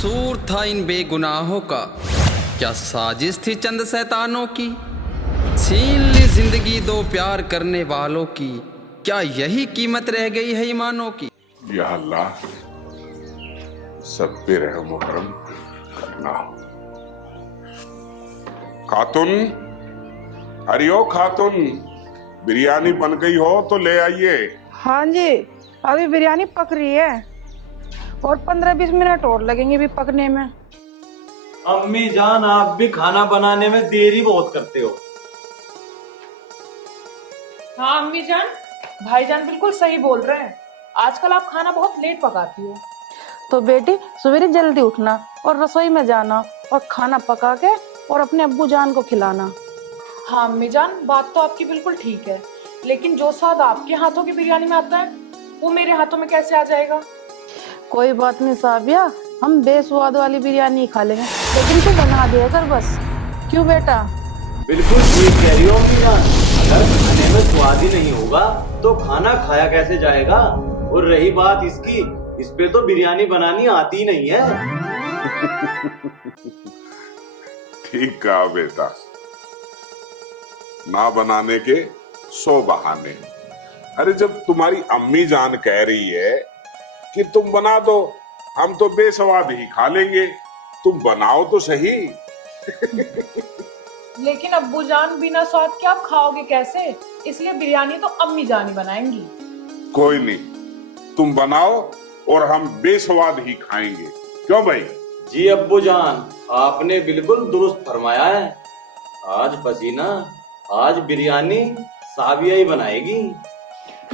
कसूर था इन बेगुनाहों का, क्या साजिश थी चंद शैतानों की। छीन ली जिंदगी दो प्यार करने वालों की, क्या यही कीमत रह गई है ईमानों की। या अल्लाह, सब पे रहम और करम करना। खातून, हरिओ खातून, बिरयानी बन गई हो तो ले आइए। हाँ जी, अभी बिरयानी पक रही है और 15-20 मिनट और लगेंगे भी पकने में। अम्मी जान, आप भी खाना बनाने में देरी बहुत करते हो। हाँ अम्मी जान, भाईजान बिल्कुल सही बोल रहे हैं। आजकल आप खाना बहुत लेट पकाती हो। तो बेटी सवेरे जल्दी उठना और रसोई में जाना और खाना पका के और अपने अब्बू जान को खिलाना। हाँ अम्मी जान, बात तो आपकी बिल्कुल ठीक है, लेकिन जो स्वाद आपके हाथों की बिरयानी में आता है वो मेरे हाथों में कैसे आ जाएगा। कोई बात नहीं साबिया, हम बेस्वाद वाली बिरयानी खा लेंगे, लेकिन तू बना दिया कर बस। क्यों बेटा? बिल्कुल ठीक कह रही हो अम्मी जान। अगर खाने में स्वाद ही नहीं होगा तो खाना खाया कैसे जाएगा। और रही बात इसकी, इस पे तो बिरयानी बनानी आती नहीं है। ठीक कहा बेटा, ना बनाने के 100 बहाने। अरे जब तुम्हारी अम्मी जान कह रही है कि तुम बना दो, हम तो बेसवाद ही खा लेंगे, तुम बनाओ तो सही। लेकिन अब्बू जान, बिना स्वाद के आप खाओगे कैसे, इसलिए बिरयानी तो अम्मी जान ही बनाएंगी। कोई नहीं, तुम बनाओ और हम बेसवाद ही खाएंगे। क्यों भाई? जी अब्बू जान, आपने बिल्कुल दुरुस्त फरमाया है। आज पसीना, आज बिरयानी साबिया ही बनाएगी।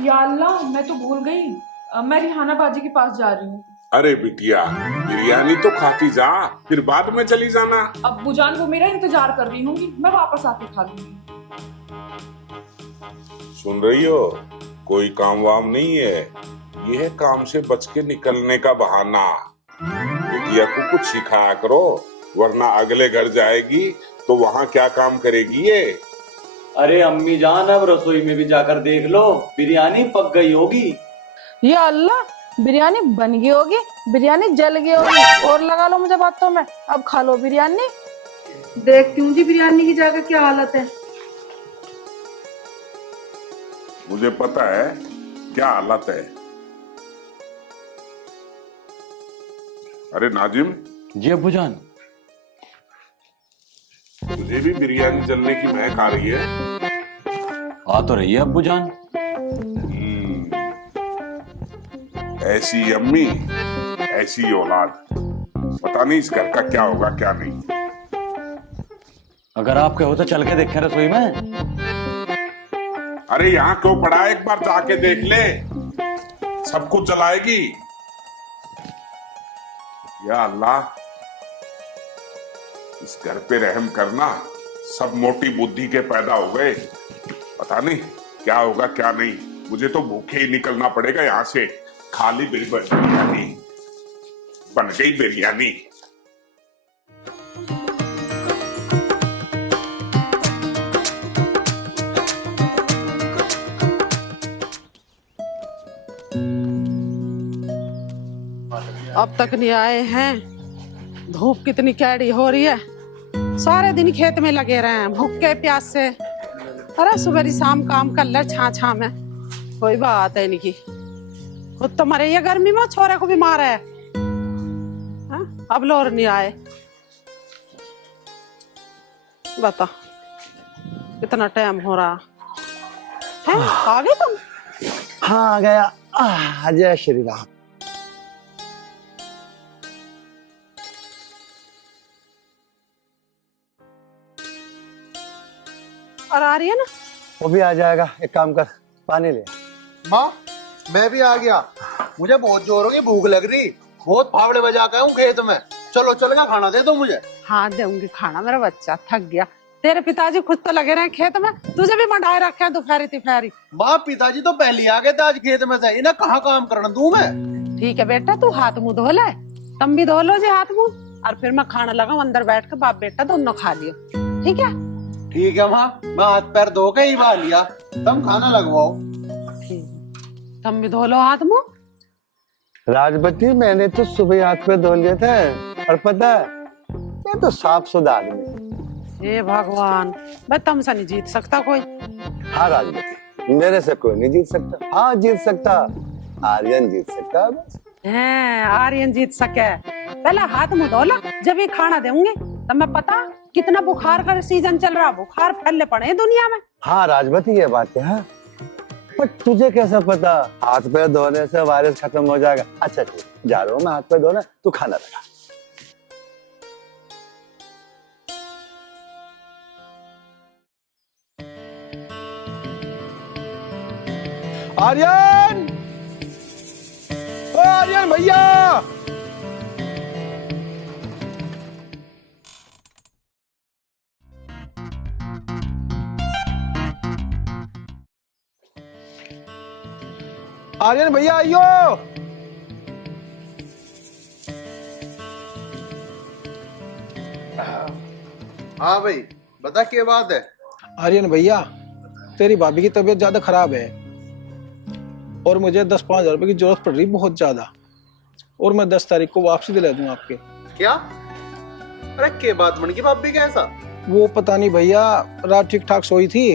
या अल्लाह, मैं तो भूल गई, मैं रिहाना बाजी के पास जा रही हूँ। अरे बिटिया, बिरयानी तो खाती जा, फिर बाद में चली जाना। अब्बू जान वो मेरा इंतजार कर रही होंगी, मैं वापस आके खा लूंगी। सुन रही हो, कोई काम वाम नहीं है, ये है काम से बच के निकलने का बहाना। बिटिया को कुछ सिखाया करो, वरना अगले घर जाएगी तो वहाँ क्या काम करेगी ये। अरे अम्मी जान, अब रसोई में भी जाकर देख लो, बिरयानी पक गई होगी। या अल्लाह, बिरयानी बन गई होगी, बिरयानी जल गई होगी। और लगा लो मुझे बातों में, अब खा लो बिरयानी। देखती हूँ जी बिरयानी की जगह क्या हालत है। मुझे पता है क्या हालत है। अरे नाजिम, जी अब्बू जान। तुझे भी बिरयानी जलने की महक आ रही है? आ तो रही है अब्बू जान। ऐसी अम्मी, ऐसी औलाद, पता नहीं इस घर का क्या होगा क्या नहीं। अगर आप कहो तो चल के देखें रसोई में। अरे यहाँ क्यों पड़ा है, एक बार जाके देख ले, सब कुछ जलाएगी। या अल्लाह, इस घर पे रहम करना, सब मोटी बुद्धि के पैदा हो गए, पता नहीं क्या होगा क्या नहीं। मुझे तो भूखे ही निकलना पड़ेगा यहाँ से। खाली बिरयानी बन गई बिरयानी। अब तक नहीं आए हैं। धूप कितनी कैडी हो रही है, सारे दिन खेत में लगे रहे हैं भूखे प्यास से। अरे सुबह शाम काम कर ले छा में, कोई बात है नहीं की। खुद तो मरे ये गर्मी में, छोरे को भी मारा है। हाँ? अब लोर नहीं आए, बता कितना टाइम हो रहा है। आ गए तुम? हाँ आ गया। जय श्री राम। और आ रही है ना? वो भी आ जाएगा, एक काम कर, पानी ले। माँ, मैं भी आ गया। मुझे बहुत जोरों की भूख लग रही, बहुत फावड़े बजा के हूँ खेत में। चलो चल का खाना दे दो मुझे। हाँ दूंगी खाना, मेरा बच्चा थक गया। तेरे पिताजी खुद तो लगे रहे खेत में, तुझे भी मंडाए रखे हैं दोपहरी तिपहरी। माँ, पिताजी तो पहले आ गए थे आज खेत में से, इन्हें कहाँ काम करने दूं मैं। ठीक है बेटा, तू हाथ मुंह धो ले, तुम भी धो लो जी हाथ मुंह, और फिर मैं खाना लगाऊं, अंदर बैठ के बाप बेटा दोनों खा लियो। ठीक है? ठीक है माँ, मैं हाथ पैर धो के ही बहा लिया, तुम खाना लगवाओ। ठीक, तुम भी धो लो हाथ मुंह। राजबती, मैंने तो सुबह हाथ पे धो लिए थे। और पता है मैं तो साफ सुथरा आदमी हूँ। हे भगवान, मैं तुमसे नहीं जीत सकता कोई। हाँ राजमती, मेरे से कोई नहीं जीत सकता। हाँ जीत सकता, आर्यन जीत सकता है बस। हैं, आर्यन जीत सके। पहले हाथ मुंह धो लो, जब ये खाना देंगे तब मैं पता कितना बुखार का सीजन चल रहा, बुखार फैलने पड़े हैं दुनिया में। हाँ राजमती ये बात है, पर तुझे कैसा पता हाथ पैर धोने से वायरस खत्म हो जाएगा। अच्छा ठीक, जा रहा हूँ मैं हाथ पैर धोने, तू खाना लगा। आर्यन, ओ आर्यन भैया, आर्यन भैया आइयो। हाँ भाई बता क्या बात है। आर्यन भैया, तेरी भाभी की तबीयत ज्यादा खराब है और मुझे 10-5 हजार रुपए की जरूरत पड़ रही बहुत ज्यादा, और मैं 10 तारीख को वापसी दिला दूं आपके। क्या? अरे क्या बात बन गई भाभी का ऐसा? वो पता नहीं भैया, रात ठीक ठाक सोई थी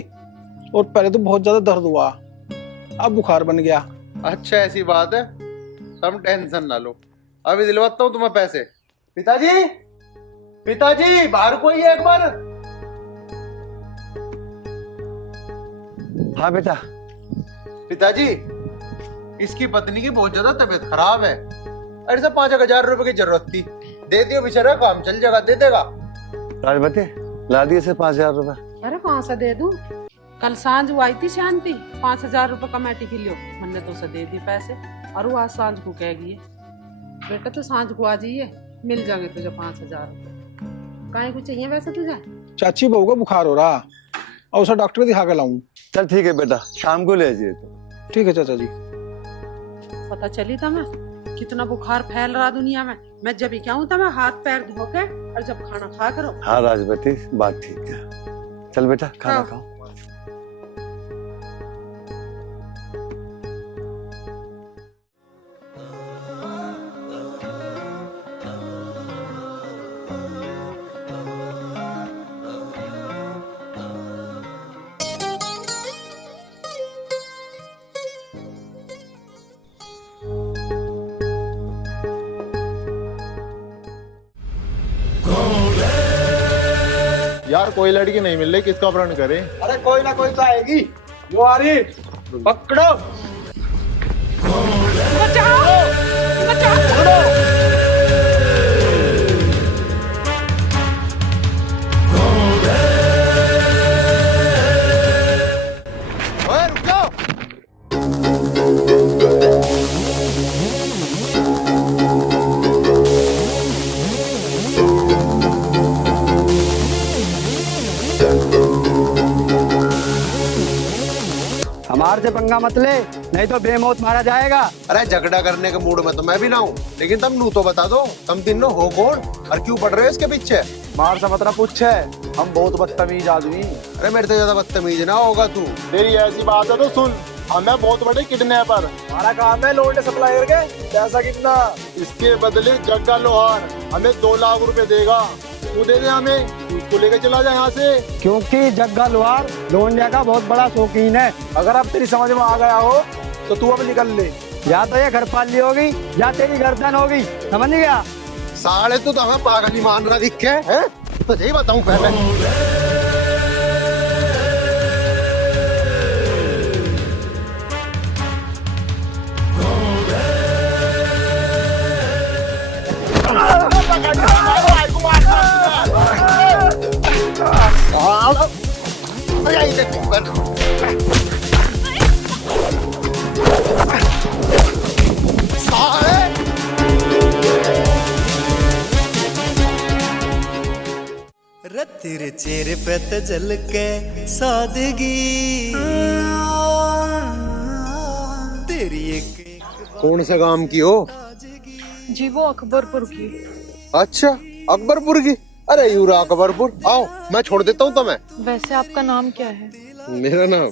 और पहले तो बहुत ज्यादा दर्द हुआ, अब बुखार बन गया। अच्छा ऐसी बात है, तुम टेंशन ना लो, अभी दिलवाता हूँ तुम्हें पैसे। पिताजी, पिताजी बाहर कोई है एक बार। हाँ बेटा। पिताजी, इसकी पत्नी की बहुत ज्यादा तबीयत खराब है, अरे से 5,000 रुपए की जरूरत थी, दे दियो बेचारा, काम चल जाएगा, दे देगा। राजमती ला दिए से 5,000 रुपए। अरे कहाँ से दे दूं? कल सांझ वो आई थी शांति, 5,000 रुपए कमेटी की लियो, मैंने तो उसे दे दी पैसे, और वो आज सांझ को कहेगी बेटा तो सांझ को आ जाइए, मिल जाएंगे तुझे 5,000 रुपए। काहे कुछ चाहिए वैसे तुझे? चाची बहू का बुखार हो रहा और उसे डॉक्टर दिखा के लाऊं। चल ठीक है बेटा, शाम को ले जाइए तो। ठीक है चाचा जी। पता चली था मैं कितना बुखार फैल रहा दुनिया में, मैं जब भी क्या हूँ था मैं हाथ पैर धो के और जब खाना खा करो। हाँ राजमती बात ठीक है, चल बेटा खाना हाँ। खाओ। यार कोई लड़की नहीं मिल रही, किसका अपहरण करें? अरे कोई ना कोई तो आएगी। वो आ रही, पकड़ो। ओए रुक जाओ। हमारे से पंगा मत ले, नहीं तो बेमौत मारा जाएगा। अरे झगड़ा करने के मूड में तो मैं भी ना हूँ, लेकिन तुम नू तो बता दो, तुम तीनों हो कौन और क्यों पड़ रहे हो इसके पीछे? मार से मतलब पूछ है, हम बहुत बदतमीज आदमी। अरे मेरे से ज्यादा बदतमीज ना होगा तू। तेरी ऐसी बात है तो सुन, हमें बहुत बड़े किडनैपर, हमारा काम है लोड सप्लाई करके। पैसा कितना? इसके बदले जग्गा लोहार हमें 2 लाख रुपए देगा, तू दे दे हमें, उसको लेकर चला जाए यहाँ से। क्योंकि जग्गा लोहार लोंडिया का बहुत बड़ा शौकीन है। अगर अब तेरी समझ में आ गया हो तो तू अब निकल ले। या तो ये घर पाली होगी या तेरी गर्दन होगी, समझ नहीं गया? साले तू तो हमें पागल ही मान रहा दिख के है, तो यही बताऊं पहले। तेरे चेहरे पे तजल के सादगी, तेरी एक कौन सा काम की हो? जी वो अकबरपुर की। अच्छा अकबरपुर की। अरे यूरा अकबरपुर, आओ मैं छोड़ देता हूँ तुम्हें। वैसे आपका नाम क्या है? मेरा नाम,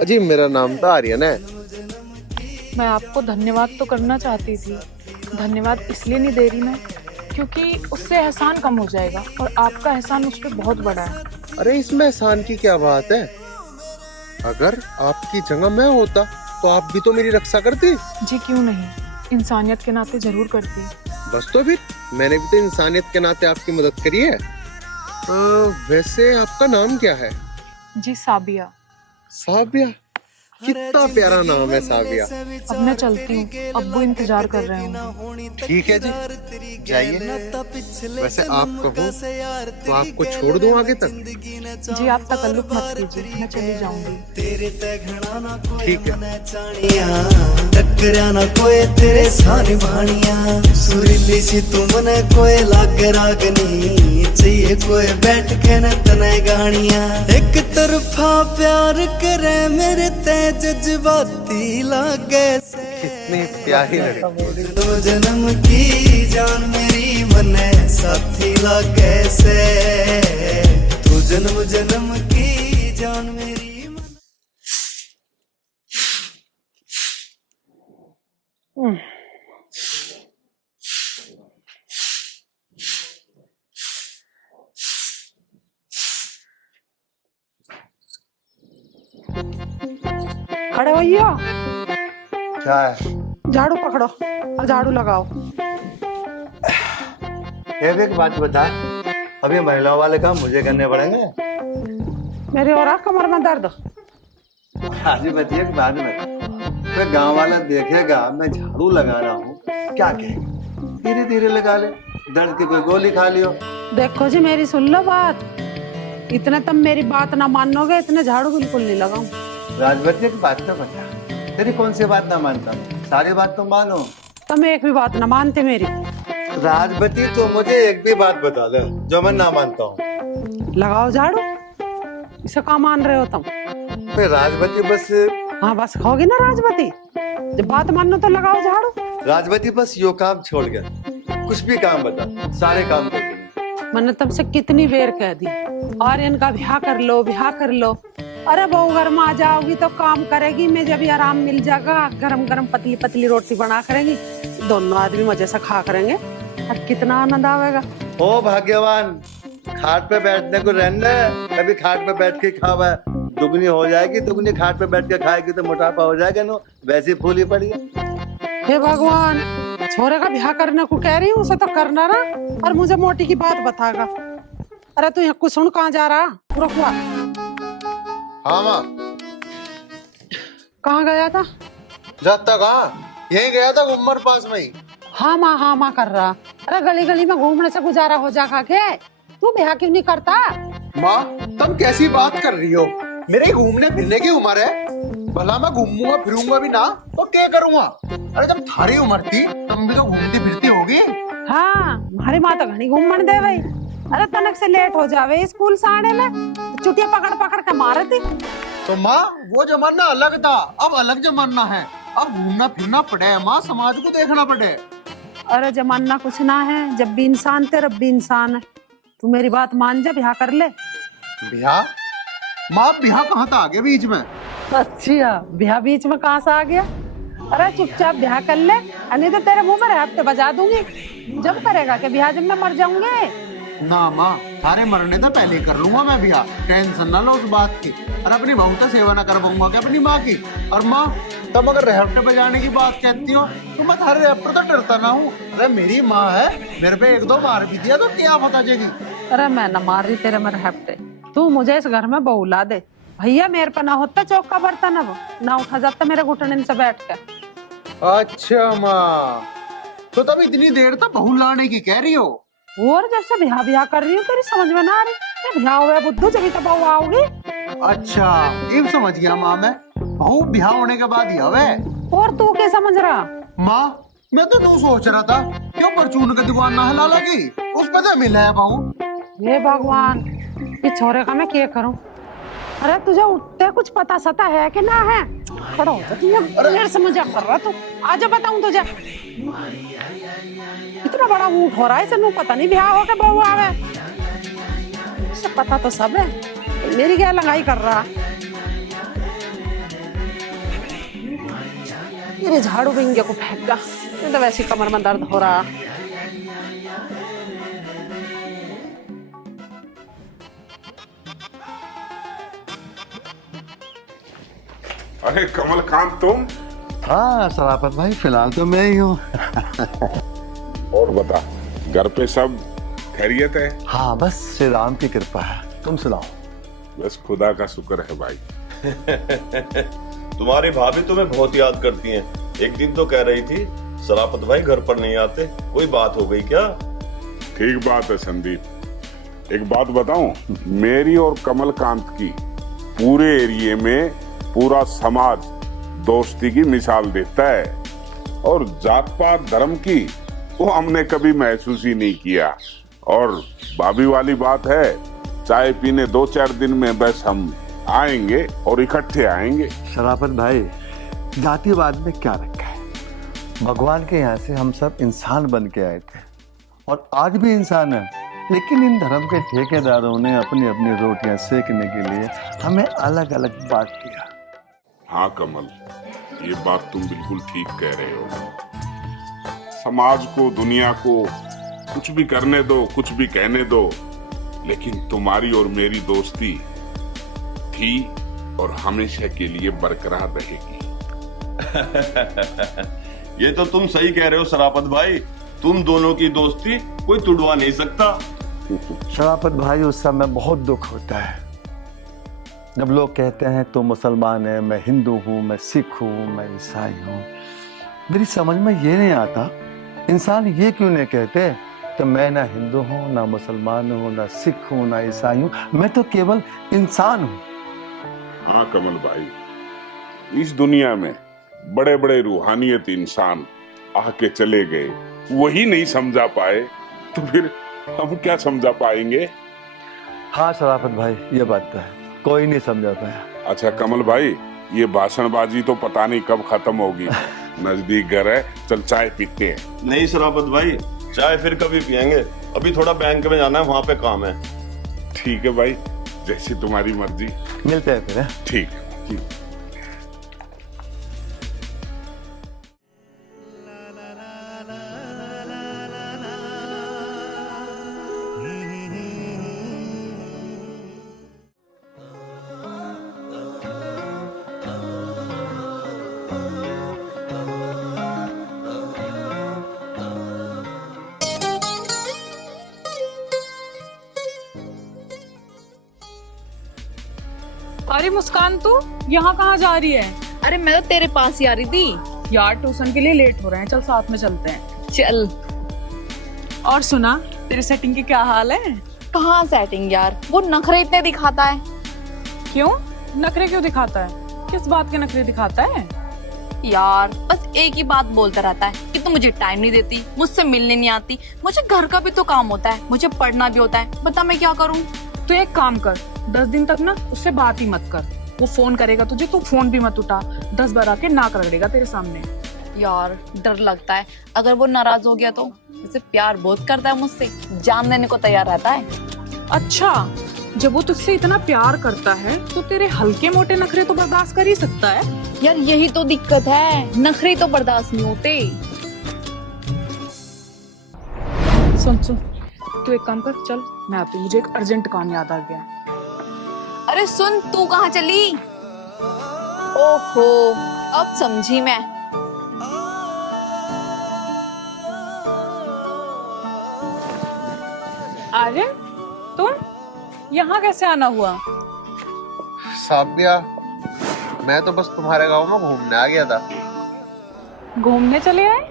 अजी मेरा नाम तो आर्यन है। मैं आपको धन्यवाद तो करना चाहती थी, धन्यवाद इसलिए नहीं दे रही मैं क्योंकि उससे एहसान कम हो जाएगा और आपका एहसान मुझ पर बहुत बड़ा है। अरे इसमें एहसान की क्या बात है? अगर आपकी जगह मैं होता तो आप भी तो मेरी रक्षा करती। जी क्यों नहीं, इंसानियत के नाते जरूर करती। बस तो फिर मैंने भी तो इंसानियत के नाते आपकी मदद करी है। वैसे आपका नाम क्या है? जी साबिया। साबिया, कितना प्यारा नाम है साबिया। अब मैं चलती हूँ, अब्बू इंतजार कर रहे होंगे। ठीक है जी, जाइए। वैसे आप कहो तो आपको छोड़ दूं आगे तक? जी आप तकल्लुफ मत कीजिए, मैं चली जाऊंगी। ठीक है। टकरा ना कोई तेरे सारे भाणिया, सुरीली सी तुमने कोई लाग रागनी, चाहिए कोई बैठ के न तने गानिया। एक तरफा प्यार करे मेरे ते जज्बाती लागे, कितनी प्यारी लड़की। दो जन्म की जान मेरी मने साथी लागे से, तू जन्म जन्म की जान मेरी। खड़े होइयो, क्या है? झाड़ू पकड़ो और झाड़ू लगाओ। ये भी एक बात बता, अभी महिलाओं वाले काम मुझे करने पड़ेंगे? मेरे और कमर में दर्द। आज बताइए बाद में तो गांव वाला देखेगा मैं झाड़ू लगा रहा हूँ, क्या कहेगा? धीरे धीरे लगा ले, दर्द की कोई गोली खा लियो। देखो जी मेरी सुन लो बात, इतने तुम मेरी बात ना मानोगे, इतने झाड़ू बिल्कुल नहीं लगाऊं। राजवती की बात तो बता, तेरी कौन सी बात ना मानता हूँ, सारी बात तो मानो। तुम एक भी बात ना मानते मेरी। राजवती तो मुझे एक भी बात बता दे जो मैं ना मानता हूँ। लगाओ झाड़ू, इसे क्या मान रहे हो तुम? फिर राजवती बस। हाँ बस होगी ना राजवती, जब बात मानो तो लगाओ झाड़ू। राजवती बस यो काम छोड़ गया, कुछ भी काम बता, सारे काम कर दूंगी। मैंने तुमसे कितनी बेर कह दी और इनका ब्याह कर लो, ब्याह कर लो। अरे बहू घर में आ जाओगी तो काम करेगी, मैं जब आराम मिल जाएगा गरम गरम पतली पतली रोटी बना करेंगी, दोनों आदमी मजे से खा करेंगे और कितना आनंद आवेगा। ओ भाग्यवान, खाट पे बैठने को रहने, कभी खाट पे बैठ के खावा, दुगनी हो जाएगी, दुगनी खाट पे बैठ के खाएगी तो मोटापा हो जाएगा। नो वैसी फूली पड़ी है। हे भगवान, छोरे का ब्याह करने को कह रही हूँ, उसे तो करना ना, और मुझे मोटी की बात बतागा। अरे तू यहाँ कुछ सुन, कहाँ जा रहा? रुक हुआ। हाँ माँ। कहाँ गया था? जाता कहाँ, यही गया था उम्र पास में ही। हाँ माँ कर रहा। अरे गली गली में घूमने से गुजारा हो जाएगा के? तू ब्याह क्यों नहीं करता? माँ तुम कैसी बात कर रही हो, मेरे घूमने फिरने की उम्र है, भला मैं घूमूंगा फिरूंगा भी ना तो क्या करूंगा? अरे जब थारी उम्र थी तुम भी तो घूमती फिरती होगी। हाँ हमारी माँ तो घनी घूमने दे भाई। अरे तनक से लेट हो जावे स्कूल से आने में, चुटिया पकड़ पकड़ के मारे थी। तो माँ वो जमाना अलग था, अब अलग जमाना है, अब घूमना फिरना पड़े माँ, समाज को देखना पड़े। अरे जमाना कुछ ना है, जब भी इंसान थे रब भी इंसान है। तू मेरी बात मान जा, ब्याह कर ले। ब्याह? माँ ब्याह कहाँ था आगे बीच में? अच्छा ब्याह बीच में कहाँ से आ गया? अरे चुपचाप ब्याह कर ले, नहीं तो तेरे मुंह में हफ्ते बजा दूंगी। जब करेगा कि ब्याह जब मैं मर जाऊंगी? ना माँ, थारे मरने तो पहले कर लूंगा मैं ब्याह, टेंशन ना लो उस बात की। और अपनी बहू तो सेवा ना कर पाऊंगा क्या अपनी माँ की? और माँ तब अगर रेहप्टे बजाने की बात कहती हो तो मैं थारे रेहप्टे तो डरता ना हूँ। अरे मेरी माँ है, मेरे पे एक दो मार भी दिया तो क्या पता चलेगी। अरे मैं न मार रही तेरे में रेहप्टे, तू मुझे इस घर में बहू ला दे। भैया मेरे पे ना होता चौक का बर्तन, अब ना उठा जाता मेरे घुटने से बैठ के। अच्छा माँ, तो तब इतनी देर तक बहू लाने की कह रही हो? और जब से ब्याह कर रही हूँ तेरी समझ में ना आ रही? ब्याह हुआ बुद्धू, जब तक बहू आओगी। अच्छा अब समझ गया माँ मैं, बहू ब्याह होने के बाद ही हवे। और तू क्या समझ रहा? माँ मैं तो तू सोच रहा था क्यों परचून की दुकान ना हिला लगी, उस पर तो मिला है बहू। हे भगवान, ये छोरे का मैं क्या करूं? अरे तुझे उठते कुछ पता सता है कि ना है? खड़ा हो जा, तू मेरे से मजाक कर रहा तू? आजा बताऊं तुझे। इतना बड़ा ऊँट हो रहा है, इसे पता नहीं ब्याह हो के बहू आवे। इसे पता तो सब है, मेरी क्या लंगाई कर रहा? मेरे झाड़ू बिंगे को फेंक गा, तो वैसी कमर में दर्द हो रहा। अरे कमलकांत तुम? हाँ सराफत भाई, फिलहाल तो मैं ही हूँ। और बता, घर पे सब खैरियत है? हाँ बस श्री राम की कृपा है, तुम सुनाओ। बस खुदा का शुक्र है भाई। तुम्हारी भाभी तुम्हें बहुत याद करती हैं। एक दिन तो कह रही थी सराफत भाई घर पर नहीं आते, कोई बात हो गई क्या? ठीक बात है संदीप। एक बात बताऊं, मेरी और कमलकांत की पूरे एरिया में पूरा समाज दोस्ती की मिसाल देता है, और जात पात धर्म की वो हमने कभी महसूस ही नहीं किया। और भाभी वाली बात है, चाय पीने 2-4 दिन में बस हम आएंगे और इकट्ठे आएंगे। शराफत भाई, जातिवाद में क्या रखा है? भगवान के यहाँ से हम सब इंसान बन के आए थे और आज भी इंसान है, लेकिन इन धर्म के ठेकेदारों ने अपनी अपनी रोटियां सेकने के लिए हमें अलग अलग बांट दिया। हाँ कमल, ये बात तुम बिल्कुल ठीक कह रहे हो। समाज को, दुनिया को कुछ भी करने दो, कुछ भी कहने दो, लेकिन तुम्हारी और मेरी दोस्ती थी और हमेशा के लिए बरकरार रहेगी। ये तो तुम सही कह रहे हो सराफत भाई, तुम दोनों की दोस्ती कोई तुड़वा नहीं सकता। शराफत भाई, उस समय बहुत दुख होता है जब लोग कहते हैं तो मुसलमान है, मैं हिंदू हूँ, मैं सिख हूँ, मैं ईसाई हूँ। मेरी समझ में ये नहीं आता, इंसान ये क्यों नहीं कहते कि मैं ना हिंदू हूँ, ना मुसलमान हूँ, ना सिख हूँ, ना ईसाई हूँ, मैं तो केवल इंसान हूँ। हाँ कमल भाई, इस दुनिया में बड़े बड़े रूहानियत इंसान आके चले गए, वही नहीं समझा पाए तो फिर हम क्या समझा पाएंगे? हाँ शराफत भाई, ये बात तो है, कोई नहीं समझा पाया। अच्छा कमल भाई, ये भाषणबाजी तो पता नहीं कब खत्म होगी। नजदीक घर है, चल चाय पीते हैं। नहीं सराफत भाई, चाय फिर कभी पियेंगे, अभी थोड़ा बैंक में जाना है, वहां पे काम है। ठीक है भाई, जैसी तुम्हारी मर्जी। मिलते हैं फिर। ठीक ठीक। अरे मुस्कान, तू यहाँ कहाँ जा रही है? अरे मैं तो तेरे पास ही आ रही थी यार ट्यूशन के लिए लेट हो रहे हैं, चल साथ में चलते हैं। चल। और सुना, तेरे सेटिंग की क्या हाल है? कहाँ सेटिंग यार, वो नखरे इतने दिखाता है। क्यों नखरे क्यों दिखाता है? किस बात के नखरे दिखाता है? यार बस एक ही बात बोलता रहता है कि तू मुझे टाइम नहीं देती, मुझसे मिलने नहीं आती, मुझे घर का भी तो काम होता है, मुझे पढ़ना भी होता है, बता मैं क्या करूँ? तू एक काम कर, 10 दिन तक ना उससे बात ही मत कर। वो फोन करेगा तुझे, तू फोन भी मत उठा, 10 बार आके नाक रगड़ेगा तेरे सामने। यार डर लगता है, अगर वो नाराज हो गया तो? उसे प्यार बहुत करता है मुझसे, जान देने को तैयार रहता है। अच्छा, जब वो तुझसे इतना प्यार करता है तो तेरे हल्के मोटे नखरे तो बर्दाश्त कर ही सकता है। यार यही तो दिक्कत है, नखरे तो बर्दाश्त नहीं होते। सुन सुन, तू एक काम कर, चल मैं आती हूँ, मुझे एक अर्जेंट काम याद आ गया। अरे सुन, तू कहाँ चली? ओहो, अब समझी मैं। अरे तुम यहाँ कैसे आना हुआ? साबिया, मैं तो बस तुम्हारे गांव में घूमने आ गया था। घूमने चले आए?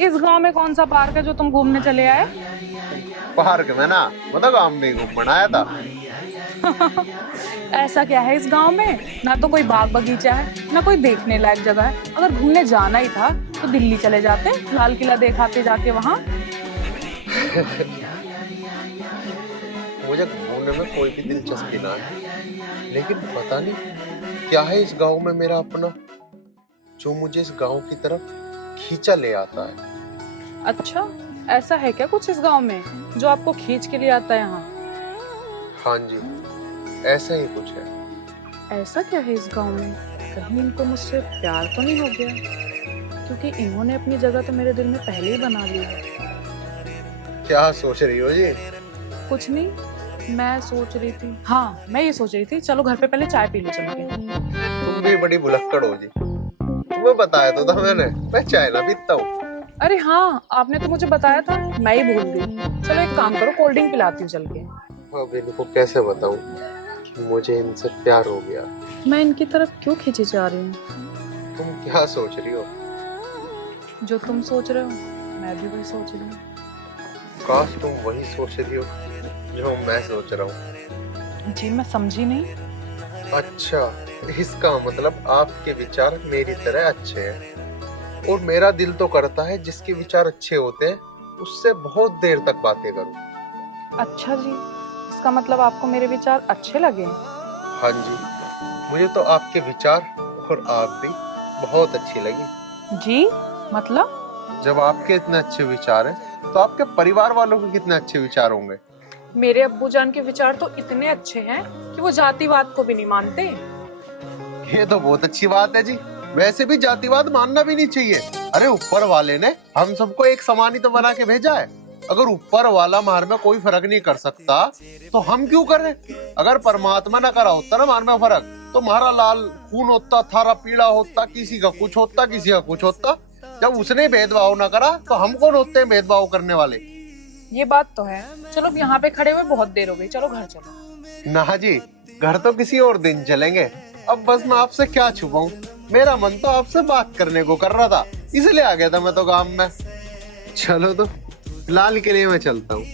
इस गांव में कौन सा पार्क है जो तुम घूमने चले आए? पार्क में ना, मतलब गांव में घूम बनाया था। ऐसा क्या है इस गांव में? ना तो कोई बाग बगीचा है, ना कोई देखने लायक जगह है। अगर घूमने जाना ही था तो दिल्ली चले जाते, लाल किला देखाते जाके वहाँ। मुझे घूमने में कोई भी दिलचस्पी ना है, लेकिन पता नहीं क्या है इस गांव में मेरा अपना, जो मुझे इस गांव की तरफ खींचा ले आता है। अच्छा, ऐसा है क्या कुछ इस गांव में जो आपको खींच के लिए आता है यहाँ? हाँ जी, ऐसा ही कुछ है। ऐसा क्या है इस गांव में? कहीं इनको मुझसे प्यार तो नहीं हो गया? क्योंकि इन्होंने अपनी जगह तो मेरे दिल में पहले ही बना ली है। क्या सोच रही हो जी? कुछ नहीं, मैं सोच रही थी, हाँ मैं ये सोच रही थी, चलो घर पे पहले चाय पी लो चल के। तुम भी बड़ी भुलक्कड़ हो जी। तुम्हें बताया तो था मैंने, मैं चाय ना पीता हूँ। अरे हाँ, आपने तो मुझे बताया था, मैं ही भूल गई। चलो एक काम करो, कोल्ड ड्रिंक पिलाती हूँ चल के। अब इनको कैसे बताऊं कि मुझे इनसे प्यार हो गया। मैं इनकी तरफ क्यों खींची जा रही हूँ? तुम क्या सोच रही हो? जो तुम सोच रहे हो मैं भी वही सोच रही हूँ। काश तुम वही सोच रही हो जो मैं सोच रहा हूँ। जी मैं समझी नहीं। अच्छा, इसका मतलब आपके विचार मेरी तरह अच्छे हैं, और मेरा दिल तो करता है जिसके विचार अच्छे होते हैं उससे बहुत देर तक बातें करूं। अच्छा जी, इसका मतलब आपको मेरे विचार अच्छे लगे? हाँ जी, मुझे तो आपके विचार और आप भी बहुत अच्छी लगी। जी मतलब? जब आपके इतने अच्छे विचार हैं तो आपके परिवार वालों के कितने अच्छे विचार होंगे। मेरे अब्बूजान के विचार तो इतने अच्छे हैं कि वो जातिवाद को भी नहीं मानते। ये तो बहुत अच्छी बात है जी। वैसे भी जातिवाद मानना भी नहीं चाहिए। अरे ऊपर वाले ने हम सबको एक समान ही तो बना के भेजा है। अगर ऊपर वाला हमारे में कोई फर्क नहीं कर सकता तो हम क्यों कर रहे? अगर परमात्मा ना करा होता ना हमारे में फर्क, तो हमारा लाल खून होता, थारा पीला होता, किसी का कुछ होता, किसी का कुछ होता। जब उसने भेदभाव ना करा तो हम कौन होते हैं भेदभाव करने वाले? ये बात तो है। चलो अब यहाँ पे खड़े हुए बहुत देर हो गई, चलो घर चलो। ना जी, घर तो किसी और दिन चलेंगे। अब बस मैं आपसे क्या छुपाऊं, मेरा मन तो आपसे बात करने को कर रहा था, इसलिए आ गया था मैं तो काम में। चलो तो फिलहाल के लिए मैं चलता हूँ।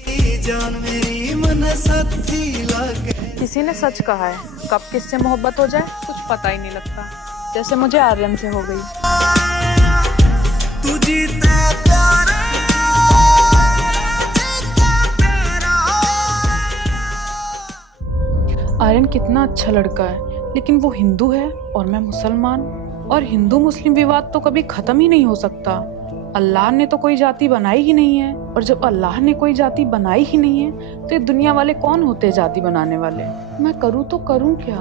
किसी ने सच कहा है, कब किससे मोहब्बत हो जाए कुछ पता ही नहीं लगता, जैसे मुझे आर्यन से हो गई। आर्यन कितना अच्छा लड़का है, लेकिन वो हिंदू है और मैं मुसलमान, और हिंदू मुस्लिम विवाद तो कभी खत्म ही नहीं हो सकता। अल्लाह ने तो कोई जाति बनाई ही नहीं है, और जब अल्लाह ने कोई जाति बनाई ही नहीं है तो ये दुनिया वाले कौन होते जाति बनाने वाले? मैं करूँ तो करूँ क्या?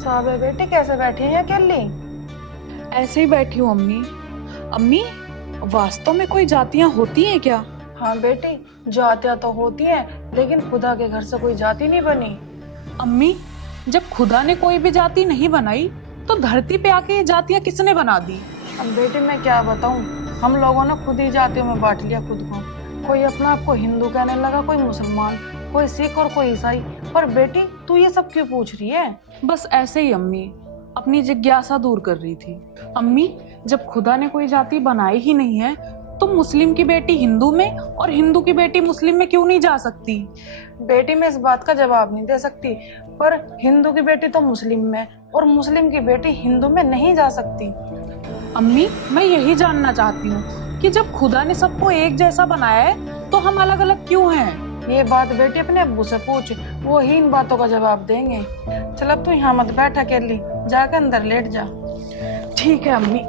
साहब बेटे कैसे बैठे हैं अकेली? ऐसे ही बैठी हूँ अम्मी। अम्मी, वास्तव में कोई जातियाँ होती हैं क्या? हाँ बेटी, जातियाँ तो होती हैं, लेकिन खुदा के घर से कोई जाति नहीं बनी। अम्मी, जब खुदा ने कोई भी जाति नहीं बनाई तो धरती पे आके ये जातियाँ किसने बना दी? अब बेटी मैं क्या बताऊँ, हम लोगों ने खुद ही जातियों में बांट लिया खुद को। कोई अपना आपको हिंदू कहने लगा, कोई मुसलमान, कोई सिख और कोई ईसाई। पर बेटी तू ये सब क्यों पूछ रही है? बस ऐसे ही अम्मी, अपनी जिज्ञासा दूर कर रही थी। अम्मी, जब खुदा ने कोई जाति बनाई ही नहीं है तो मुस्लिम की बेटी हिंदू में और हिंदू की बेटी मुस्लिम में क्यों नहीं जा सकती? बेटी मैं इस बात का जवाब नहीं दे सकती, पर हिंदू की बेटी तो मुस्लिम में और मुस्लिम की बेटी हिंदू में नहीं जा सकती। अम्मी, मैं यही जानना चाहती हूँ कि जब खुदा ने सबको एक जैसा बनाया है तो हम अलग अलग क्यों हैं? ये बात बेटी अपने अब्बू से पूछ, वो ही इन बातों का जवाब देंगे। चल अब तू यहाँ मत बैठ अकेली, जाकर अंदर लेट जा। ठीक है अम्मी।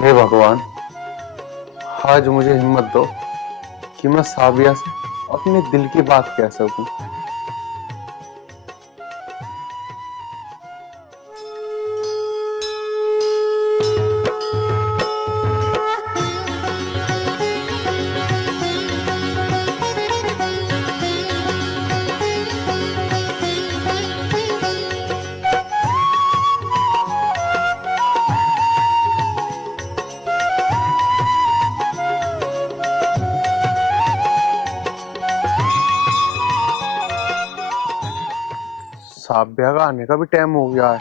हे भगवान, आज मुझे हिम्मत दो कि मैं साबिया से अपने दिल की बात कह सकूं। साबिया का आने का भी टाइम हो गया है।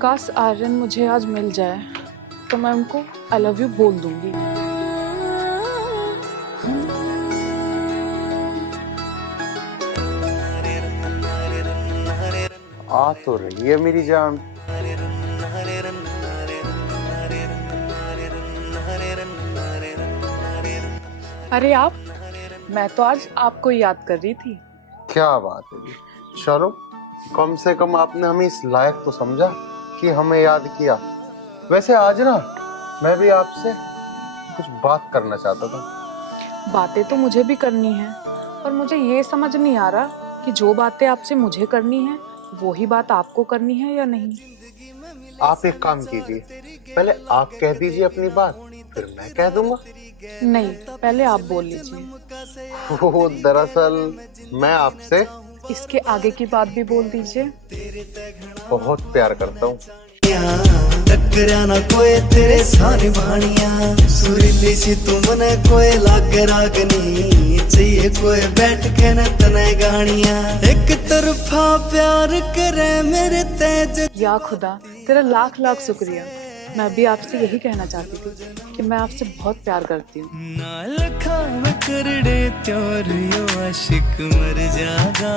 काश आर्यन मुझे आज मिल जाए तो मैं उनको आई लव यू बोल दूंगी। आ तो रही है मेरी जान। अरे आप, मैं तो आज आपको याद कर रही थी। क्या बात है जी। चलो, कम से कम आपने हमें इस लायक तो समझा कि हमें याद किया। वैसे आज ना मैं भी आपसे कुछ बात करना चाहता था। बातें तो मुझे भी करनी है, पर मुझे ये समझ नहीं आ रहा कि जो बातें आपसे मुझे करनी है वो ही बात आपको करनी है या नहीं। आप एक काम कीजिए, पहले आप कह दीजिए अपनी बात, फिर मैं कह दूंगा। नहीं, पहले आप बोल लीजिए। वो दरअसल मैं आपसे इसके आगे की बात भी बोल दीजिए। बहुत प्यार करता हूँ। टकरा ना कोई तेरे सारे भाणिया, सुरीली सी तू मने कोई लाग रागनी, चाहिए कोई बैठ के न तने गानिया, एक तरफा प्यार करे मेरे तेज। या खुदा, तेरा लाख लाख शुक्रिया। मैं भी आपसे यही कहना चाहती थी कि मैं आपसे बहुत प्यार करती हूँ। करड़े त्योर यो आशिक मर जागा,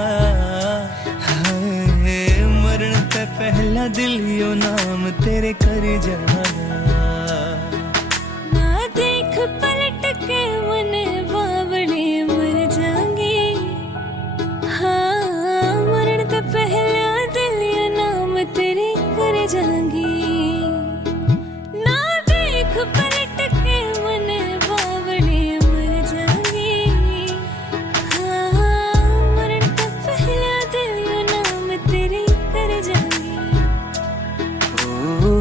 मरण पे पहला दिल यो नाम तेरे कर जागा। ना देख पलट के मन बावड़े मर जाएंगे, हाँ मरण तो पहला दिल यो नाम तेरे कर जाएंगे। पलट के मन बावड़े मर जाएंगे, हाँ मरण का पहला दिल यो नाम तेरे कर जाएंगे। ओ,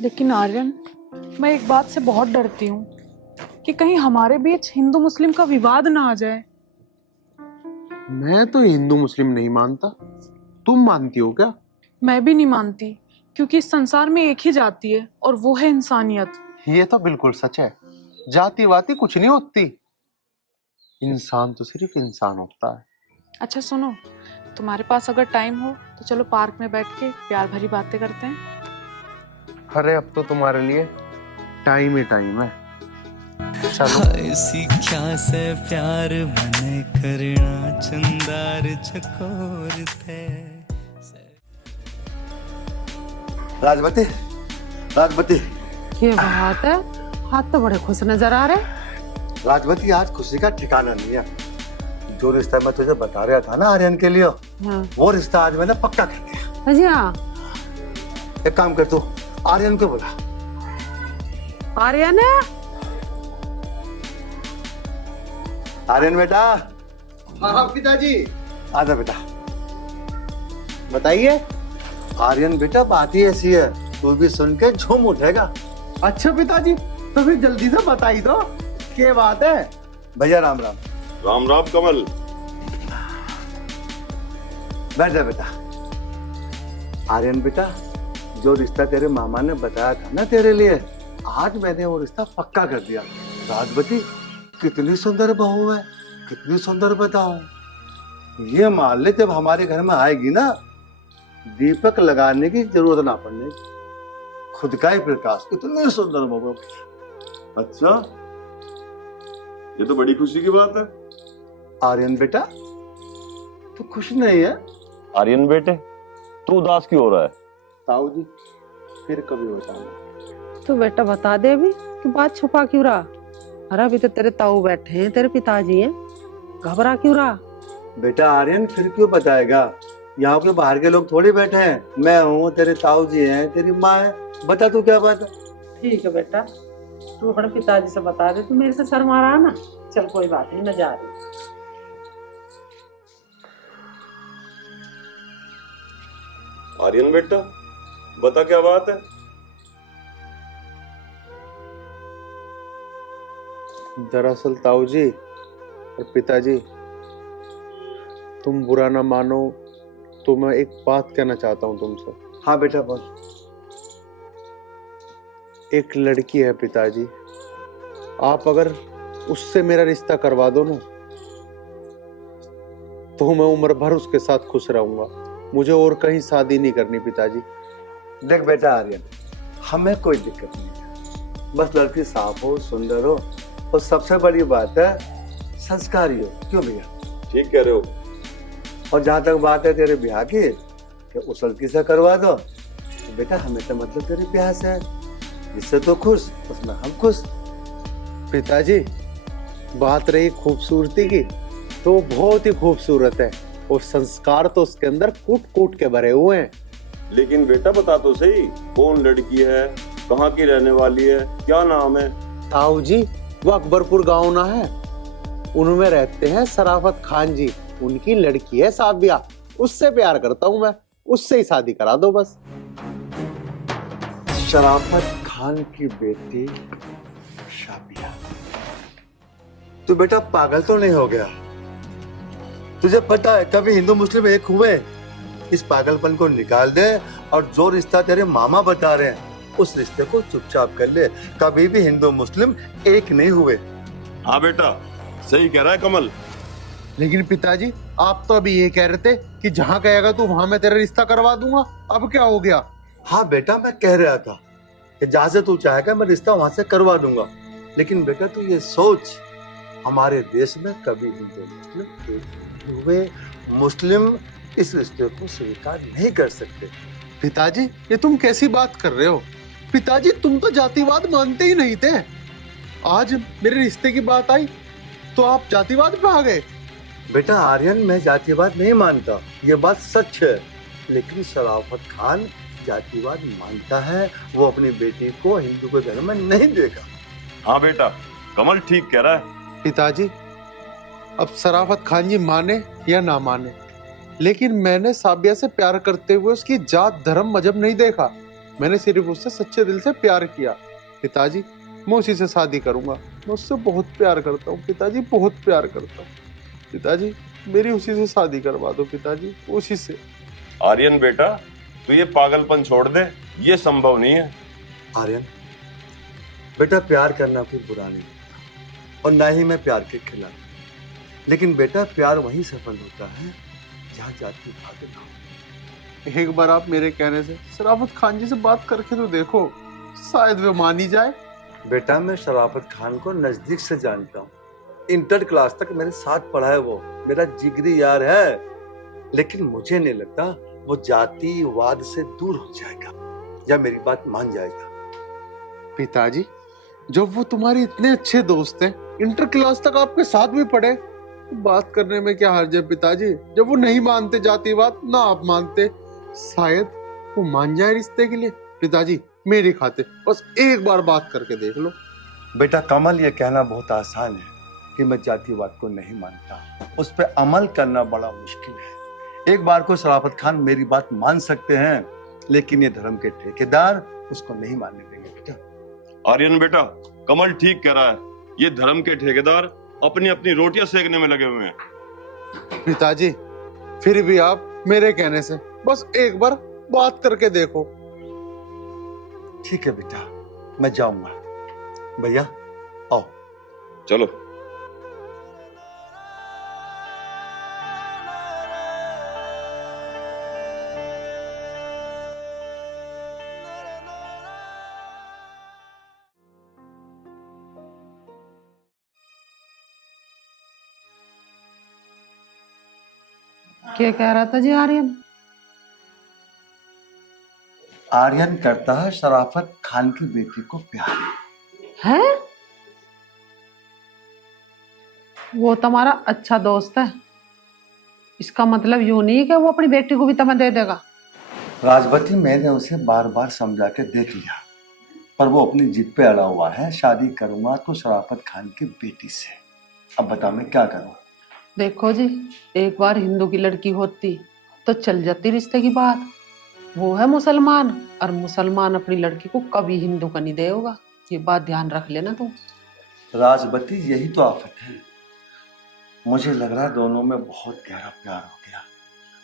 लेकिन आर्यन, मैं एक बात से बहुत डरती हूँ कि कहीं हमारे बीच हिंदू मुस्लिम का विवाद ना आ जाए। मैं तो हिंदू मुस्लिम नहीं मानता, तुम मानती हो क्या? मैं भी नहीं मानती, क्योंकि इस संसार में एक ही जाति है और वो है इंसानियत। ये तो बिल्कुल सच है, जाति वाति कुछ नहीं होती, इंसान तो सिर्फ इंसान होता है। अच्छा सुनो, तुम्हारे पास अगर टाइम हो तो चलो पार्क में बैठ के प्यार भरी बातें करते हैं। अरे अब तो तुम्हारे लिए टाइम ही टाइम है। सीख्या से प्यार बने करना चंदार चकोर थे। राजवती, राजवती। ये बात है, हाथ तो बड़े खुश नजर आ रहे। राजवती, आज खुशी का ठिकाना नहीं है। जो रिश्ता मैं तुझे बता रहा था ना आर्यन के लिए, हाँ। वो रिश्ता आज मैंने पक्का कर दिया। अच्छा, एक काम कर, तू आर्यन को बुला। आर्यन है? आर्यन बेटा। हाँ पिताजी। आजा बेटा। बताइए। आर्यन बेटा, बात ही ऐसी है, तू भी सुन के झूम उठेगा। अच्छा पिताजी, तो फिर जल्दी से बताई दो, क्या बात है? भैया राम राम। राम राम कमल। बैठ जा बेटा। आर्यन बेटा, जो रिश्ता तेरे मामा ने बताया था ना तेरे लिए, आज मैंने वो रिश्ता पक्का कर दिया। राजवती कितनी सुंदर बहू है, कितनी सुंदर बताओ। ये मान ले, जब हमारे घर में आएगी ना, दीपक लगाने की जरूरत ना पड़ने, खुद का ही प्रकाश। इतनी सुंदर बहू। अच्छा, ये तो बड़ी खुशी की बात है। आर्यन बेटा, तू खुश नहीं है? आर्यन बेटे, तू उदास क्यों हो रहा है? ताऊ जी, फिर कभी बताना। तू बेटा बता दे अभी कि बात छुपा क्यों रहा? अरे अभी तो तेरे ताऊ बैठे हैं, तेरे पिताजी हैं, घबरा क्यों रहा? बेटा आर्यन फिर क्यों बताएगा? यहाँ के बाहर के लोग थोड़ी बैठे हैं, मैं हूँ, तेरे ताऊ जी हैं, तेरी माँ है। बता तू क्या बात है। ठीक है बेटा, तू अपने पिताजी से बता दे। तू मेरे से शर्मा रहा ना, चल कोई बात नहीं, मैं जा रही हूँ। आर्यन बेटा, बता क्या बात है? दरअसल ताऊ जी और पिताजी, तुम बुरा ना मानो तो मैं एक बात कहना चाहता हूँ तुमसे। हाँ बेटा बोल। एक लड़की है पिताजी, आप अगर उससे मेरा रिश्ता करवा दो ना तो मैं उम्र भर उसके साथ खुश रहूंगा। मुझे और कहीं शादी नहीं करनी पिताजी। देख बेटा आर्यन, हमें कोई दिक्कत नहीं है, बस लड़की साफ हो, सुंदर हो और सबसे बड़ी बात है संस्कारी हो। क्यों भैया? ठीक कह रहे हो। और जहां तक बात है तेरे ब्याह की, कि उस लड़की से करवा दो, तो बेटा हमें तो मतलब तेरे ब्याह से है, जिससे तो खुश उसमें हम खुश। पिताजी बात रही खूबसूरती की, तो बहुत ही खूबसूरत है और संस्कार तो उसके अंदर कूट कूट के भरे हुए हैं। लेकिन बेटा बता तो सही, कौन लड़की है, कहाँ की रहने वाली है, क्या नाम है? ताऊ जी, वो अकबरपुर गांव ना है, उनमें रहते हैं शराफत खान जी, उनकी लड़की है साबिया। उससे प्यार करता हूं मैं, उससे ही शादी करा दो बस। शराफत खान की बेटी शाबिया, तू बेटा पागल तो नहीं हो गया? तुझे पता है कभी हिंदू मुस्लिम एक हुए? इस पागलपन को निकाल दे और जो रिश्ता तेरे मामा बता रहे हैं उस रिश्ते को चुपचाप कर ले। कभी भी हिंदू मुस्लिम एक नहीं हुए। हाँ बेटा सही कह रहा है कमल। लेकिन पिताजी आप तो अभी ये कह रहे थे कि जहां कहेगा तू वहां मैं तेरा रिश्ता करवा दूंगा, अब क्या हो गया? हाँ बेटा, मैं कह रहा था कि जहां से तू चाहेगा मैं रिश्ता वहां से करवा दूंगा, लेकिन बेटा तू ये सोच, हमारे देश में कभी हिंदू मुस्लिम एक नहीं हुए। मुस्लिम इस रिश्ते को स्वीकार नहीं कर सकते। पिताजी ये तुम कैसी बात कर रहे हो? पिताजी तुम तो जातिवाद मानते ही नहीं थे, आज मेरे रिश्ते की बात आई तो आप जातिवाद पे आ गए। बेटा आर्यन, मैं जातिवाद नहीं मानता, ये बात सच है, लेकिन शराफत खान जातिवाद मानता है। वो अपनी बेटी को हिंदू के धर्म में नहीं देगा। हाँ बेटा कमल ठीक कह रहा है। पिताजी अब शराफत खान जी माने या ना माने, लेकिन मैंने साबिया से प्यार करते हुए उसकी जात धर्म मजहब नहीं देखा, मैंने सिर्फ उससे सच्चे दिल से प्यार किया। पिताजी मैं उसी से शादी करूंगा, मैं उससे बहुत प्यार करता हूँ पिताजी, बहुत प्यार करता हूँ पिताजी, मेरी उसी से शादी करवा दो पिताजी, उसी से। आर्यन बेटा तू ये पागलपन छोड़ दे, ये संभव नहीं है। आर्यन बेटा, प्यार करना कोई बुरा नहीं और ना ही मैं प्यार के खिलाफ, लेकिन बेटा प्यार वहीं सफल होता है जहाँ जाति भाग ना हो। एक बार आप मेरे कहने से शराफत खान जी से बात करके तो देखो, शायद वे मान ही जाए। बेटा मैं शराफत खान को नजदीक से जानता हूँ, इंटर क्लास तक मेरे साथ पढ़ा है, वो मेरा जिगरी यार है, लेकिन मुझे नहीं लगता वो जातिवाद से दूर हो जाएगा या मेरी बात मान जाएगा। पिताजी जब वो तुम्हारे इतने अच्छे दोस्त हैं, इंटर क्लास तक आपके साथ भी पढ़े, तो बात करने में क्या हर्ज है पिताजी? जब वो नहीं मानते जातिवाद, ना आप मानते, शायद वो मान जाए रिश्ते के लिए। पिताजी मेरी खाते बस एक बार बात करके देख लो। बेटा कमल, ये कहना बहुत आसान है कि मैं जातिवाद को नहीं मानता, उस पर अमल करना बड़ा मुश्किल है। एक बार को शराफत खान मेरी बात मान सकते हैं, लेकिन ये धर्म के ठेकेदार उसको नहीं मानने देंगे। बेटा आर्यन बेटा कमल ठीक कह रहा है, ये धर्म के ठेकेदार अपनी अपनी रोटियां सेकने में लगे हुए हैं। पिताजी फिर भी आप मेरे कहने से बस एक बार बात करके देखो। ठीक है बेटा, मैं जाऊंगा। भैया आओ चलो। क्या कह रहा था जी आर्यन? आर्यन करता है शराफत खान की बेटी को प्यार। है? वो तुम्हारा अच्छा दोस्त है, इसका मतलब यूं नहीं कि वो अपनी बेटी को भी तुम्हें दे देगा। राजवती, मैंने उसे बार बार समझा के देख लिया, पर वो अपनी जिद पे अड़ा हुआ है। शादी करूंगा तो शराफत खान की बेटी से। अब बता मैं क्या करूं? देखो जी, एक बार हिंदू की लड़की होती तो चल जाती रिश्ते की बात। वो है मुसलमान, और मुसलमान अपनी लड़की को कभी हिंदू का नहीं देगा, ये बात ध्यान रख लेना तुम। राजवती, यही तो आफत है। मुझे लग रहा है दोनों में बहुत गहरा प्यार हो गया।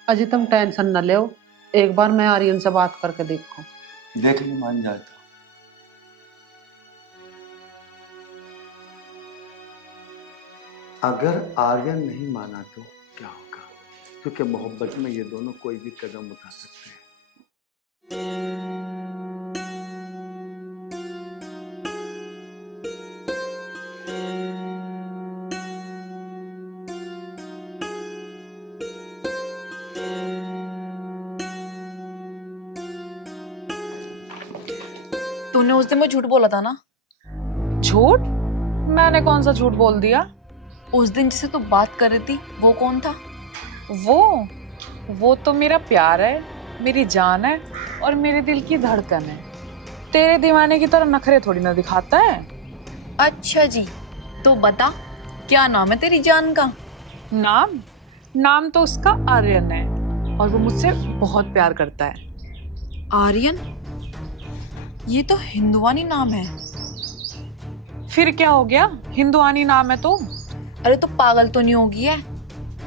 अजी तुम टेंशन न लो, एक बार मैं आर्यन से बात करके देखो। देख ली मान जाए तो। अगर आर्यन नहीं माना तो क्या होगा? क्योंकि मोहब्बत में ये दोनों कोई भी कदम उठा सकते हैं। तूने उस दिन मुझे झूठ बोला था ना? झूठ? मैंने कौन सा झूठ बोल दिया? उस दिन जिसे तू बात कर रही थी वो कौन था? वो तो मेरा प्यार है, मेरी जान है और मेरे दिल की धड़कन है। तेरे दीवाने की तरह नखरे थोड़ी ना दिखाता है। अच्छा जी, तो बता क्या नाम है तेरी जान का? नाम तो उसका आर्यन है और वो मुझसे बहुत प्यार करता है। आर्यन? ये तो हिंदुआनी नाम है। फिर क्या हो गया? हिंदुआनी नाम है तो? अरे तो पागल तो नहीं होगी है?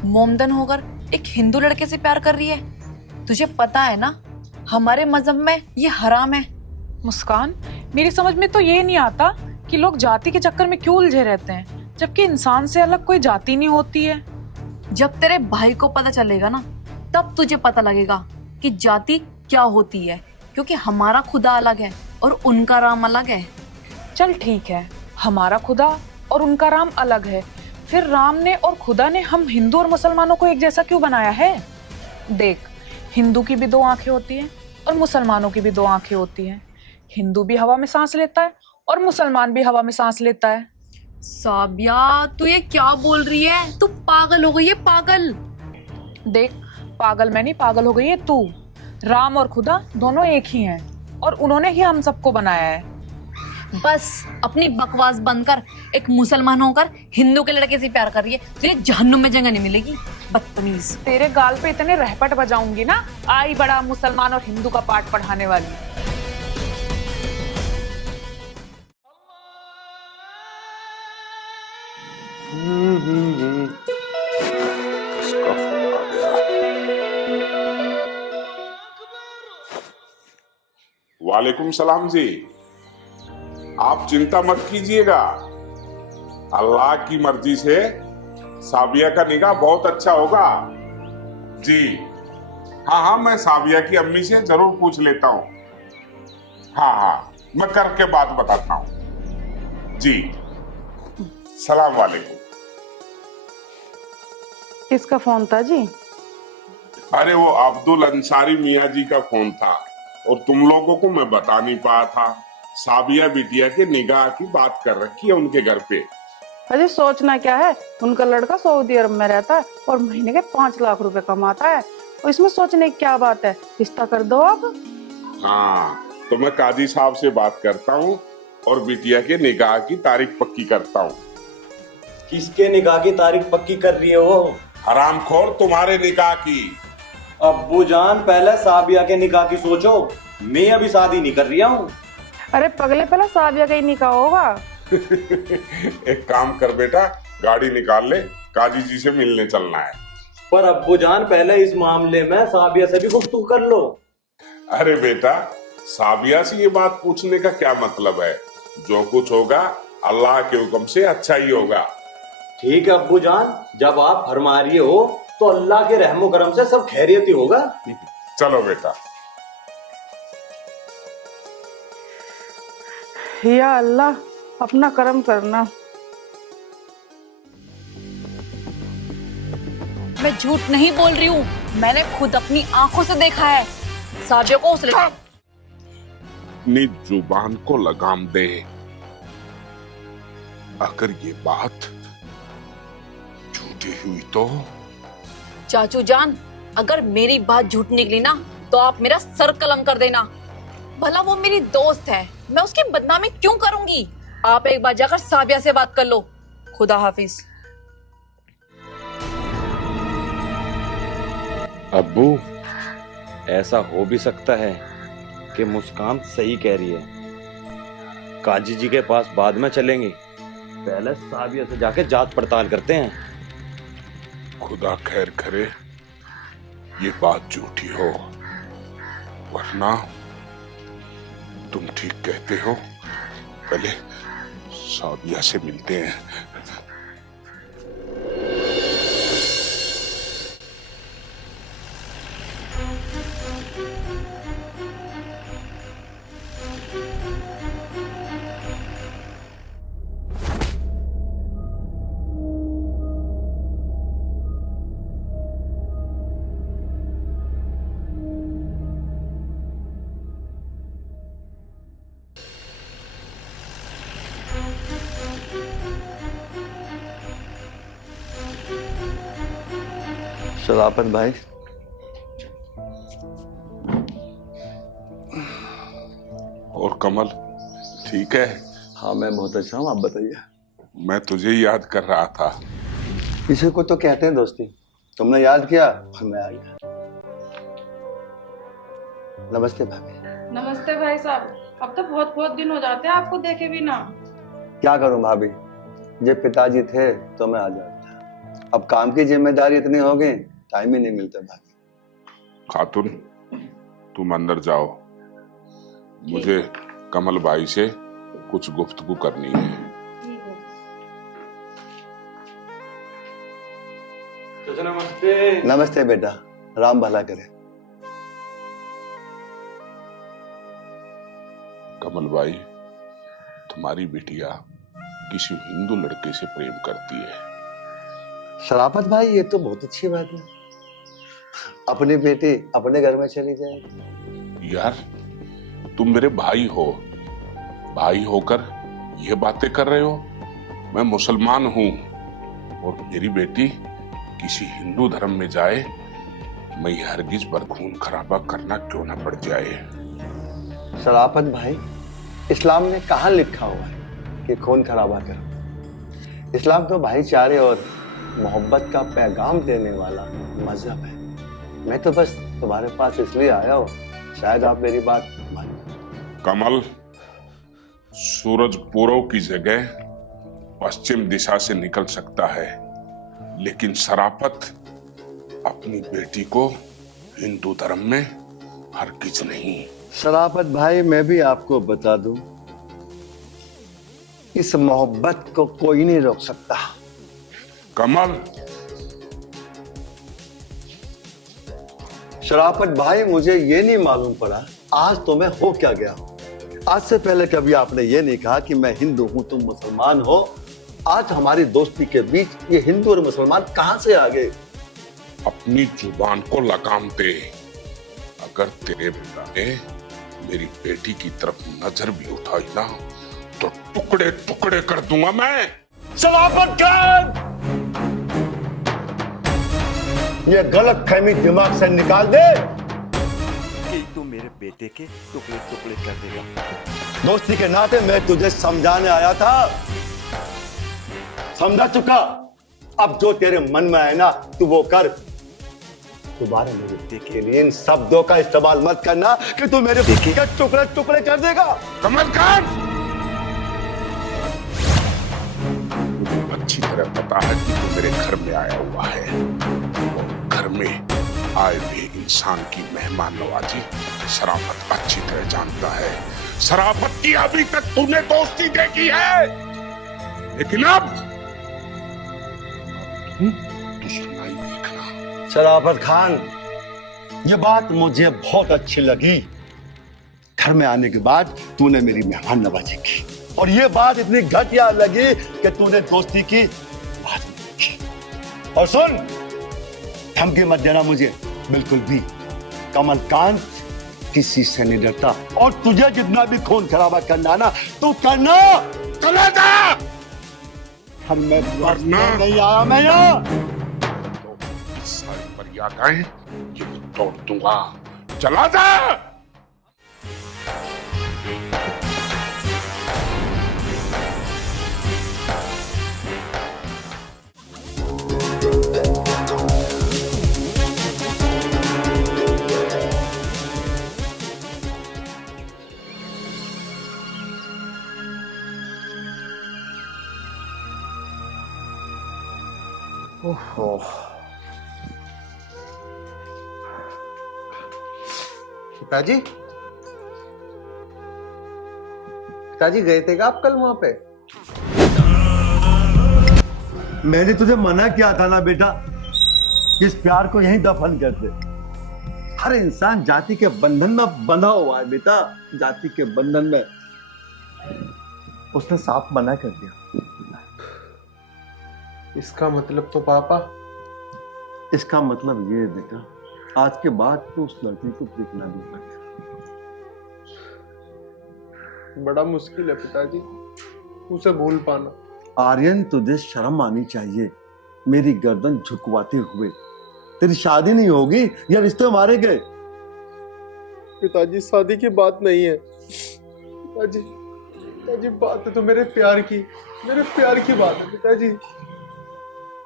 मोमदन होकर एक हिंदू लड़के से प्यार कर रही है। तुझे पता है ना हमारे मजहब में ये हराम है। मुस्कान, मेरी समझ में तो ये नहीं आता कि लोग जाति के चक्कर में क्यों उलझे रहते हैं, जबकि इंसान से अलग कोई जाति नहीं होती है। जब तेरे भाई को पता चलेगा ना तब तुझे पता लगेगा कि जाति क्या होती है, क्योंकि हमारा खुदा अलग है और उनका राम अलग है। चल ठीक है, हमारा खुदा और उनका राम अलग है, फिर राम ने और खुदा ने हम हिंदू और मुसलमानों को एक जैसा क्यों बनाया है? देख, हिंदू की भी दो आंखें होती हैं और मुसलमानों की भी दो आंखें होती हैं। हिंदू भी हवा में सांस लेता है और मुसलमान भी हवा में सांस लेता है। साबिया, तू ये क्या बोल रही है? तू पागल हो गई है, पागल। देख, पागल मैं नहीं, पागल हो गई है तू। राम और खुदा दोनों एक ही हैं और उन्होंने ही हम सबको बनाया है। बस अपनी बकवास बंद कर। एक मुसलमान होकर हिंदू के लड़के से प्यार कर रही है, तुझे जहन्नुम में जगह नहीं मिलेगी, बदतमीज। तेरे गाल पे इतने रहपट बजाऊंगी ना, आई बड़ा मुसलमान और हिंदू का पाठ पढ़ाने वाली। वालेकुम सलाम जी। आप चिंता मत कीजिएगा, अल्लाह की मर्जी से साबिया का निकाह बहुत अच्छा होगा जी। हाँ, मैं साबिया की अम्मी से जरूर पूछ लेता हूँ। हाँ, मैं करके बात बताता हूँ जी। सलाम वालेकुम। किसका फोन था जी? अरे वो अब्दुल अंसारी मियाँ जी का फोन था और तुम लोगों को मैं बता नहीं पाया था। साबिया बिटिया के निगाह की बात कर रखी है उनके घर पे। अरे सोचना क्या है, उनका लड़का सऊदी अरब में रहता है और महीने के 5 लाख रुपए कमाता है, और इसमें सोचने की क्या बात है, रिश्ता कर दो आप। हाँ, तो मैं काजी साहब से बात करता हूँ और बिटिया के निगाह की तारीख पक्की करता हूँ। किसके निकाह की तारीख पक्की कर रही है वो? हरामखोर, तुम्हारे निकाह की। अब्बू जान, पहले साबिया के निकाह की सोचो, मैं अभी शादी नहीं कर रहा हूँ। अरे पगले, पहले साबिया का ही निकाह होगा। एक काम कर बेटा, गाड़ी निकाल ले, काजी जी से मिलने चलना है। पर अब्बू जान, पहले इस मामले में साबिया से भी गुफ्तगू कर लो। अरे बेटा, साबिया से ये बात पूछने का क्या मतलब है? जो कुछ होगा अल्लाह के हुक्म से अच्छा ही होगा। ठीक है अब्बू जान, जब आप फरमा रही हो तो अल्लाह के रहमो करम से सब खैरियत ही होगा। चलो बेटा। या अल्लाह, अपना करम करना। मैं झूठ नहीं बोल रही हूँ, मैंने खुद अपनी आंखों से देखा है। साबिया को उस अपनी जुबान को लगाम दे। अगर ये बात झूठी हुई तो? चाचू जान, अगर मेरी बात झूठ निकली ना तो आप मेरा सर कलम कर देना। भला वो मेरी दोस्त है, मैं उसकी बदनामी क्यों करूंगी? आप एक बार जाकर साबिया से बात कर लो। खुदा हाफिज। अब्बू, ऐसा हो भी सकता है कि मुस्कान सही कह रही है। काजी जी के पास बाद में चलेंगे, पहले साबिया से जाके जांच पड़ताल करते हैं। खुदा खैर करे ये बात झूठी हो, वरना तुम ठीक कहते हो। पहले साबिया से मिलते हैं। शराफत भाई, और कमल ठीक है? हाँ मैं बहुत अच्छा हूँ, आप बताइए। मैं तुझे याद कर रहा था। इसी को तो कहते हैं दोस्ती। तुमने याद किया और मैं आ गया। नमस्ते भाभी। नमस्ते भाई साहब। अब तो बहुत बहुत दिन हो जाते हैं आपको देखे भी ना। क्या करूं भाभी, जब पिताजी थे तो मैं आ जाता, अब काम की जिम्मेदारी इतनी हो गई, टाइम ही नहीं मिलता भाभी। खातून तुम अंदर जाओ, मुझे कमल भाई से कुछ गुफ्तगू करनी है। नमस्ते। नमस्ते बेटा, राम भला करे। कमल भाई, तुम्हारी बिटिया किसी हिंदू लड़के से प्रेम करती है। शराफत भाई, ये तो बहुत अच्छी बात है। अपनी बेटी अपने घर में चली जाएगी। यार तुम मेरे भाई हो, भाई होकर ये बातें कर रहे हो? मैं मुसलमान हूं और मेरी बेटी किसी हिंदू धर्म में जाए, मैं ये हरगिज पर खून खराबा करना क्यों ना पड़ जाए। शराफत भाई, इस्लाम में कहाँ लिखा हुआ है कि खून खराबा करो? इस्लाम तो भाईचारे और मोहब्बत का पैगाम देने वाला मजहब है। मैं तो बस तुम्हारे पास इसलिए आया हूँ, शायद आप मेरी बात मान। कमल, सूरज पूर्व की जगह पश्चिम दिशा से निकल सकता है, लेकिन शराफत अपनी बेटी को हिंदू धर्म में हरगिज नहीं। शराफत भाई, मैं भी आपको बता दूं, इस मोहब्बत को कोई नहीं रोक सकता। कमल। शराफत भाई, मुझे ये नहीं मालूम पड़ा आज तुम्हें हो क्या गया। आज से पहले कभी आपने ये नहीं कहा कि मैं हिंदू हूं तुम मुसलमान हो। आज हमारी दोस्ती के बीच ये हिंदू और मुसलमान कहां से आ गए? अपनी जुबान को लगाम दे। अगर तेरे पिता ने मेरी बेटी की तरफ नजर भी उठाई ना, तो टुकड़े टुकड़े कर दूंगा मैं। शराफत खान, ये गलत फहमी दिमाग से निकाल दे कि तू मेरे बेटे के टुकड़े टुकड़े कर देगा। दोस्ती के नाते मैं तुझे समझाने आया था, समझा चुका। अब जो तेरे मन में आए ना तू वो कर। दोबारा मेरे बेटे के लिए इन शब्दों का इस्तेमाल मत करना कि तू मेरे बेटे के टुकड़े टुकड़े कर देगा। कमल खान, अच्छी तरह पता है कि तू मेरे घर में आया हुआ है और घर में आए हुए इंसान की मेहमान नवाजी शराफत अच्छी तरह जानता है। शराफत की अभी तक तूने दोस्ती देखी है, लेकिन अब दुश्मनाई देखना। शराफत खान, ये बात मुझे बहुत अच्छी लगी। घर में आने के बाद तूने मेरी मेहमान नवाजी की, और ये बात इतनी घटिया लगी कि तूने दोस्ती की बात नहीं की। और सुन, धमकी मत देना मुझे बिल्कुल भी। कमलकांत किसी से नहीं डरता, और तुझे जितना भी खून खराबा करना ना तू करना। चला जा। हम मैं नहीं आया मैं यहाँ। तो सारी मर्यादाएं ये मैं तोड़ दूंगा। चला जा। पिताजी, पिताजी गए थे क्या आप कल वहां पे? मैंने तुझे मना किया था ना बेटा, इस प्यार को यहीं दफन कर दे। हर इंसान जाति के बंधन में बंधा हुआ है बेटा, जाति के बंधन में। उसने साफ मना कर दिया। इसका मतलब तो पापा, इसका मतलब ये है बेटा, आज के बाद तो उस लड़की को देखना भी पड़ेगा। बड़ा मुश्किल है पिताजी उसे भूल पाना। आर्यन, तुझे शर्म आनी चाहिए मेरी गर्दन झुकवाते हुए। तेरी शादी नहीं होगी या रिश्ते मारेंगे। पिताजी शादी की बात नहीं है पिताजी, पिताजी बात है तो मेरे प्यार की बात है पिताजी।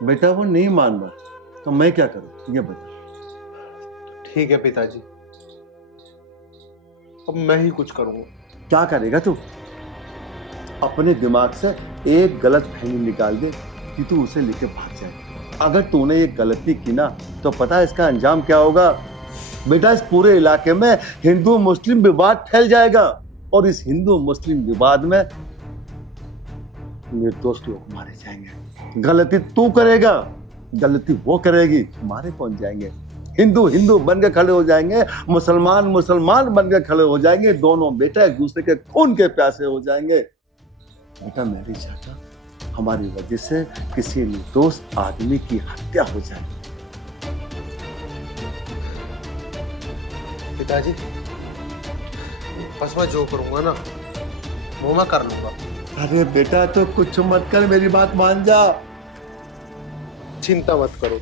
बेटा वो नहीं मान रहा तो मैं क्या करूं ये बता। ठीक है पिताजी, अब मैं ही कुछ करूंगा। क्या करेगा तू? अपने दिमाग से एक गलत फहमी निकाल दे कि तू उसे लेके भाग जाए। अगर तूने ये गलती की ना तो पता है इसका अंजाम क्या होगा? बेटा इस पूरे इलाके में हिंदू मुस्लिम विवाद फैल जाएगा और इस हिंदू मुस्लिम विवाद में निर्दोष लोग मारे जाएंगे। गलती तू करेगा, गलती वो करेगी, मारे कौन जाएंगे? हिंदू हिंदू बन के खड़े हो जाएंगे, मुसलमान मुसलमान बन के खड़े हो जाएंगे, दोनों बेटा एक दूसरे के खून के प्यासे हो जाएंगे। बेटा मैं नहीं चाहता हमारी वजह से किसी निर्दोष आदमी की हत्या हो जाए। पिताजी बस मैं जो करूंगा ना वो मैं कर लूंगा। अरे बेटा तो कुछ मत कर, मेरी बात मान जा। चिंता मत करो।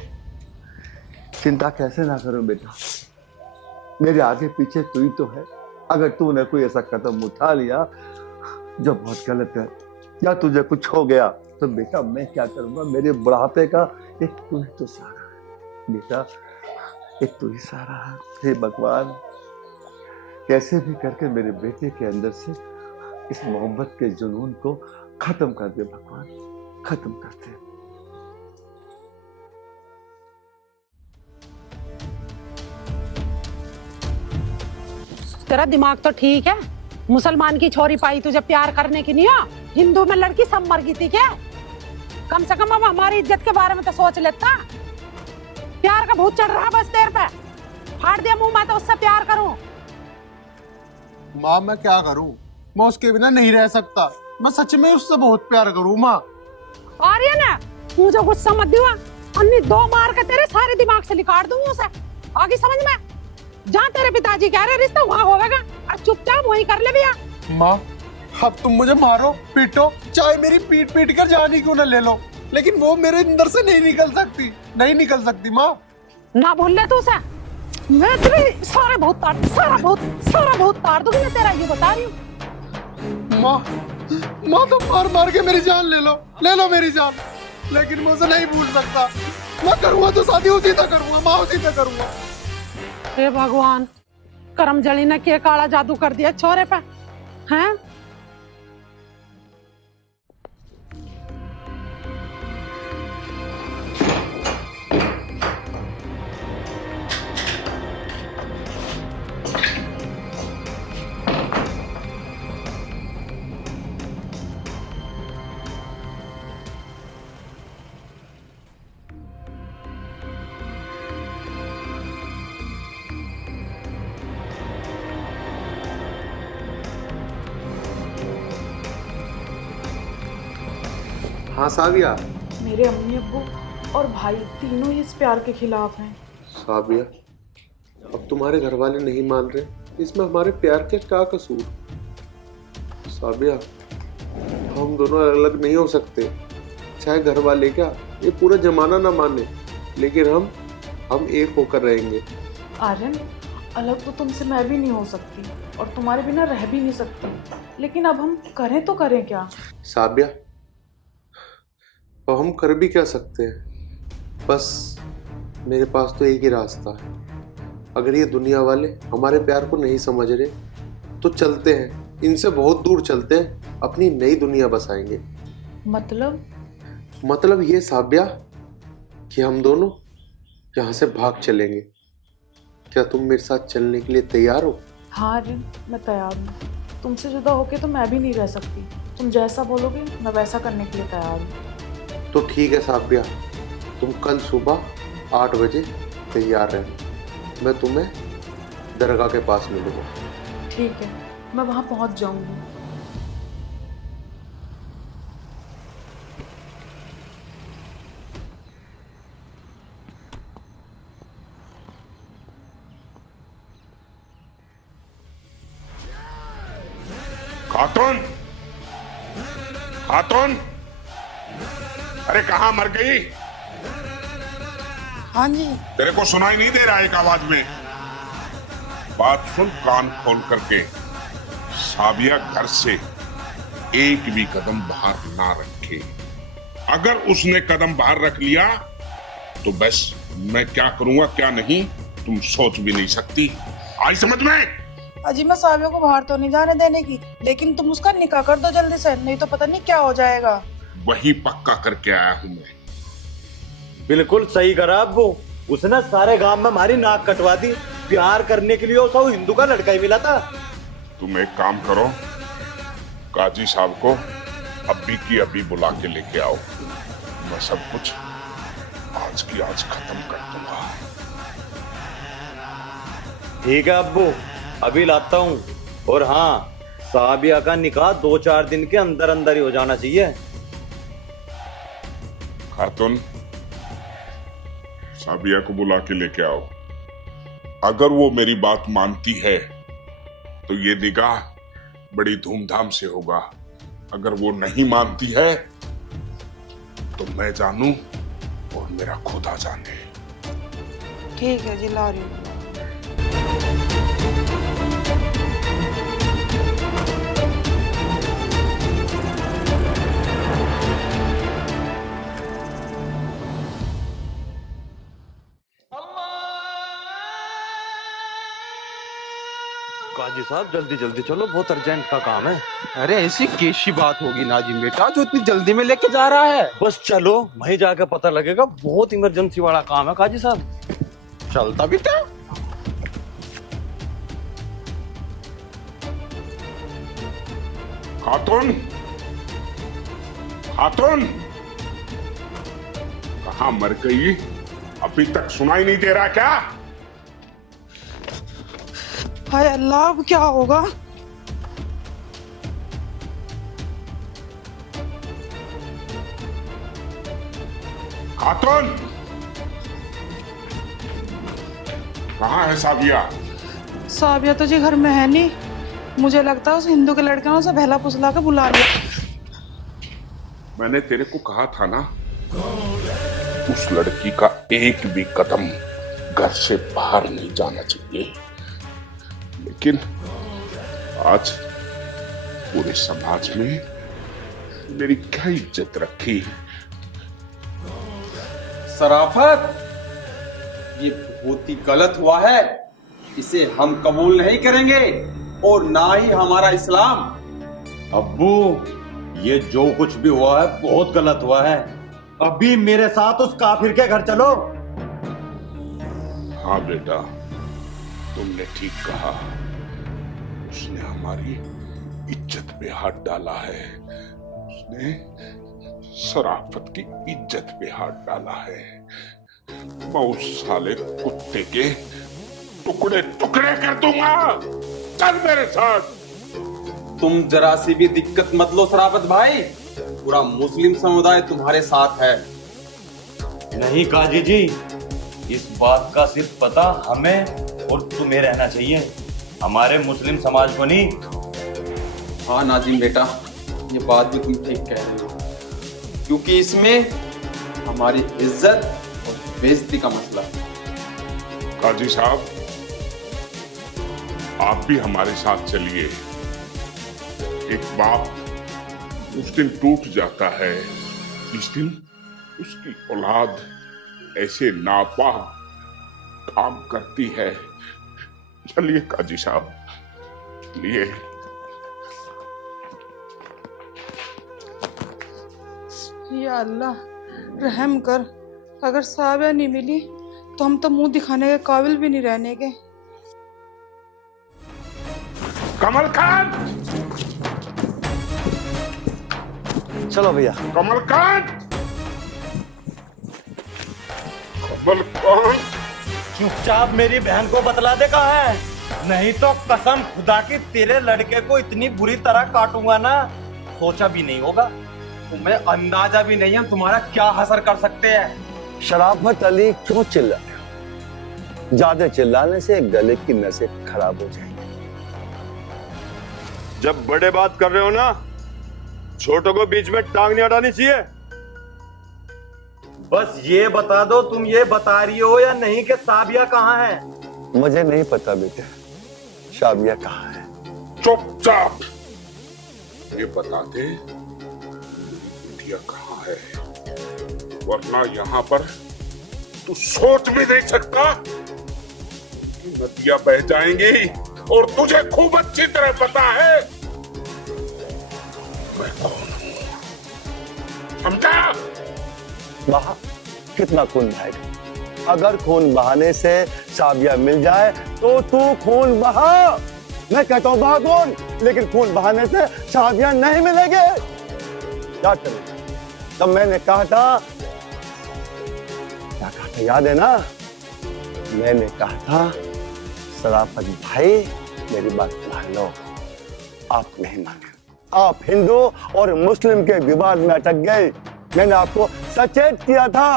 चिंता कैसे ना करो बेटा, मेरे आगे पीछे तू ही तो है। अगर तूने कोई ऐसा कदम उठा लिया जो बहुत गलत है या तुझे कुछ हो गया तो बेटा मैं क्या करूंगा? मेरे बुढ़ापे का एक तू ही तो सहारा है बेटा, एक तू ही सहारा है। हे भगवान कैसे भी करके मेरे बेटे के अंदर से इस मोहब्बत के जुनून को खत्म कर दे भगवान, खत्म कर दे। तेरा दिमाग तो ठीक है, मुसलमान की छोरी पाई तुझे प्यार करने की नहीं हो, हिंदू में लड़की सब मर गई थी क्या? कम से कम अब हमारी इज्जत के बारे में तो सोच लेता। प्यार का भूत चढ़ रहा बस तेरे पे, फाड़ दिया मुंह, मैं तो उससे प्यार करूं। माँ मैं क्या करूं, मैं उसके बिना नहीं रह सकता। मैं सच में उससे बहुत प्यार करूं माँ। आर्यन है मुझे गुस्सा मत दिवा, अन्नी दो मार के तेरे सारे दिमाग से निकाल दूंगी उसे। आगे समझ में, जहाँ तेरे पिताजी कह रहे रिश्ता वहाँ होगा, और चुपचाप वही कर ले भैया। माँ अब तुम मुझे मारो पीटो, चाहे मेरी पीट पीट कर जान ही क्यों न ले लो, लेकिन वो मेरे अंदर से नहीं निकल सकती माँ। ना भूल ले तू उसे, मैं तेरे सारा बहुत तार दूंगी मैं तेरा, ये बता रही हूँ। माँ तो मार के मेरी जान ले लो मेरी जान, लेकिन मैं उसे नहीं भूल सकता। मैं करूँगा तो शादी उसी से करूँगा माँ, उसी से करूँगा। हे भगवान, करम जली ने क्या काला जादू कर दिया छोरे पे, हैं? हाँ साविया। मेरे अम्मी अब्बू और भाई तीनों ही इस प्यार के खिलाफ हैं। साविया अब तुम्हारे घर वाले नहीं मान रहे, इसमें हमारे प्यार के क्या कसूर? साविया हम दोनों अलग नहीं हो सकते, चाहे घर वाले क्या ये पूरा जमाना ना माने, लेकिन हम एक होकर रहेंगे। आर्यन अलग तो तुमसे मैं भी नहीं हो सकती और तुम्हारे बिना रह भी नहीं सकती, लेकिन अब हम करें तो करें क्या? साबिया अब हम कर भी क्या सकते हैं? बस मेरे पास तो एक ही रास्ता है। अगर ये दुनिया वाले हमारे प्यार को नहीं समझ रहे तो चलते हैं, इनसे बहुत दूर चलते हैं, अपनी नई दुनिया बसाएंगे। मतलब ये साबिया कि हम दोनों यहाँ से भाग चलेंगे। क्या तुम मेरे साथ चलने के लिए तैयार हो? हाँ आर्यन मैं तैयार हूँ, तुमसे जुदा होके तो मैं भी नहीं रह सकती। तुम जैसा बोलोगे मैं वैसा करने के लिए तैयार हूँ। तो ठीक है साबिया, तुम कल सुबह 8 बजे तैयार रहना, मैं तुम्हें दरगाह के पास मिलूंगा। ठीक है, मैं वहाँ पहुँच जाऊँगी। खातून अरे कहाँ मर गई? हाँ जी। तेरे को सुनाई नहीं दे रहा एक आवाज में? बात सुन कान खोल करके। साबिया घर से एक भी कदम बाहर ना रखे। अगर उसने कदम बाहर रख लिया तो बस मैं क्या करूंगा क्या नहीं तुम सोच भी नहीं सकती। आई समझ में? अजी मैं साबिया को बाहर तो नहीं जाने देने की, लेकिन तुम उसका निकाह कर दो जल्दी से, नहीं तो पता नहीं क्या हो जाएगा। वही पक्का करके आया हूं मैं। बिल्कुल सही करा अब्बू। उसने सारे गांव में हमारी नाक कटवा दी। प्यार करने के लिए उसे वो हिंदू का लड़का ही मिला था। तुम एक काम करो, काजी साहब को अभी की अभी बुला के लेके आओ। मैं सब कुछ आज की आज खत्म कर दूंगा। ठीक है अब्बू, अभी लाता हूँ। और हाँ, साबिया का निकाह 2-4 दिन के अंदर अंदर ही हो जाना चाहिए। खातून, साबिया को बुला के लेके आओ। अगर वो मेरी बात मानती है तो ये निकाह बड़ी धूमधाम से होगा। अगर वो नहीं मानती है तो मैं जानूं और मेरा खुदा जाने। ठीक है जी, ला रही हूँ। काजी साहब जल्दी जल्दी चलो, बहुत अर्जेंट का काम है। अरे ऐसी कैसी बात होगी नाजिम बेटा जो इतनी जल्दी में लेके जा रहा है? बस चलो, वहीं जाके पता लगेगा। बहुत इमरजेंसी वाला काम है काजी साहब। चलता बेटा। खातून, खातून कहाँ मर गई? अभी तक सुनाई नहीं दे रहा क्या? हाय अल्लाह, अब क्या होगा? खातून कहाँ है साबिया? साबिया तो जी घर में है नहीं। मुझे लगता है उस हिंदू के लड़के ने उसे बहला फुसला के बुला लिया। मैंने तेरे को कहा था ना, उस लड़की का एक भी कदम घर से बाहर नहीं जाना चाहिए। लेकिन आज पूरे समाज में मेरी क्या इज्जत रखी? शराफत, ये बहुत ही गलत हुआ है। इसे हम कबूल नहीं करेंगे और ना ही हमारा इस्लाम। अब्बू, ये जो कुछ भी हुआ है बहुत गलत हुआ है। अभी मेरे साथ उस काफिर के घर चलो। हाँ बेटा, तुमने ठीक कहा। उसने हमारी इज्जत पे हाथ डाला है। उसने शराफत की इज्जत पे हाथ डाला है। मैं उस साले कुत्ते के टुकड़े टुकड़े कर दूंगा। चल मेरे साथ। तुम जरा सी भी दिक्कत मत लो शराफत भाई, पूरा मुस्लिम समुदाय तुम्हारे साथ है। नहीं काजी जी, इस बात का सिर्फ पता हमें और तुम्हें रहना चाहिए, हमारे मुस्लिम समाज को नहीं। हाँ नाजिम बेटा, ये बात भी तुम ठीक कह रहे हो, क्योंकि इसमें हमारी इज्जत और बेइज्जती का मसला है। काजी साहब, आप भी हमारे साथ चलिए। एक बाप उस दिन टूट जाता है जिस दिन उसकी औलाद ऐसे नापाक काम करती है। चलिए काजी साहब, चलिए। या अल्लाह रहम कर। अगर साबिया नहीं मिली तो हम तो मुंह दिखाने के काबिल भी नहीं रहने के। कमल खान, चलो भैया। कमल खान, कमल खान। चुपचाप मेरी बहन को बतला दे कहाँ है, नहीं तो कसम खुदा की तेरे लड़के को इतनी बुरी तरह काटूंगा ना, सोचा भी नहीं होगा। तुम्हें अंदाजा भी नहीं हम तुम्हारा क्या असर कर सकते हैं। शराफत अली क्यों चिल्ला रहे हो? ज्यादा चिल्लाने से गले की नसें खराब हो जाएंगी। जब बड़े बात कर रहे हो ना, छोटों को बीच में टांग नहीं अड़ानी चाहिए। बस ये बता दो, तुम ये बता रही हो या नहीं कि साबिया कहाँ है? मुझे नहीं पता बेटे, साबिया कहाँ है। चुपचाप ये बता दे बिटिया कहाँ है, वरना यहाँ पर तू सोच भी नहीं सकता कि नदियां बह जाएंगी। और तुझे खूब अच्छी तरह पता है मैं कौन हूं, समझा? बहा, कितना खून बहेगा? अगर खून बहाने से साबिया मिल जाए तो तू खून बहा। मैं कहता हूं बहा खून, लेकिन खून बहाने से साबिया नहीं मिलेगी। याद करो तब मैंने कहा था, क्या कहा था याद है ना? मैंने कहा था शराफत भाई मेरी बात मान लो। आप नहीं माने, आप हिंदू और मुस्लिम के विवाद में अटक गए। मैंने आपको सचेत किया था,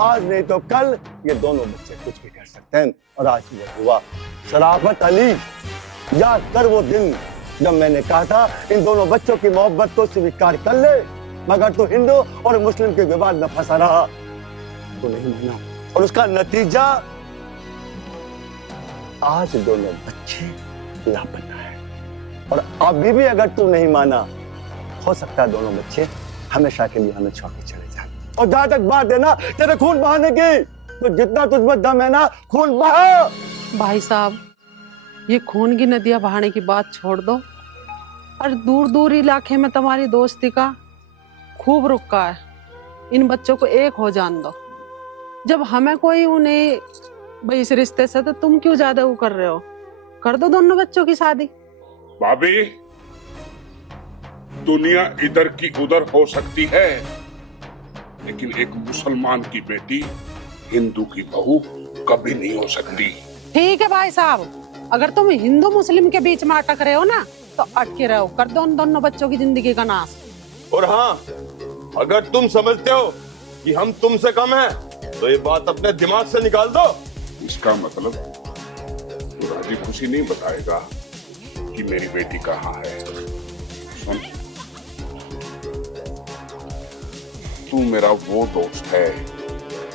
आज नहीं तो कल ये दोनों बच्चे कुछ भी कर सकते हैं, और आज ये हुआ। शराफत अली, याद कर वो दिन जब मैंने कहा था इन दोनों बच्चों की मोहब्बत को स्वीकार कर ले, मगर तू हिंदू और मुस्लिम के विवाद में फंसा रहा, तो नहीं माना, और उसका नतीजा आज दोनों बच्चे लापता है। और अभी भी अगर तू नहीं माना, हो सकता है दोनों बच्चे हमेशा के लिए हमें छोड़ के चले जाए। और जहां तक बात है ना तेरे खून बहाने की, तो जितना तुझमें दम है ना, खून बहा। भाई साहब, ये खून की नदियां बहाने की बात छोड़ दो, और दूर दूर इलाके में तुम्हारी दोस्ती का खूब रुका है। इन बच्चों को एक हो जान दो। जब हमें कोई उन्हें भाई इस रिश्ते से, तो तुम क्यों ज्यादा वो कर रहे हो? कर दो दोनों बच्चों की शादी। भाभी, दुनिया इधर की उधर हो सकती है, लेकिन एक मुसलमान की बेटी हिंदू की बहू कभी नहीं हो सकती। ठीक है भाई साहब, अगर तुम हिंदू मुस्लिम के बीच में अटक रहे हो ना, तो अटके रहो, कर दो उन दोनों बच्चों की जिंदगी का नाश। और हाँ, अगर तुम समझते हो कि हम तुमसे कम हैं, तो ये बात अपने दिमाग से निकाल दो। इसका मतलब तू राजी खुशी नहीं बताएगा कि मेरी बेटी कहाँ है। सुन, तू मेरा वो दोस्त है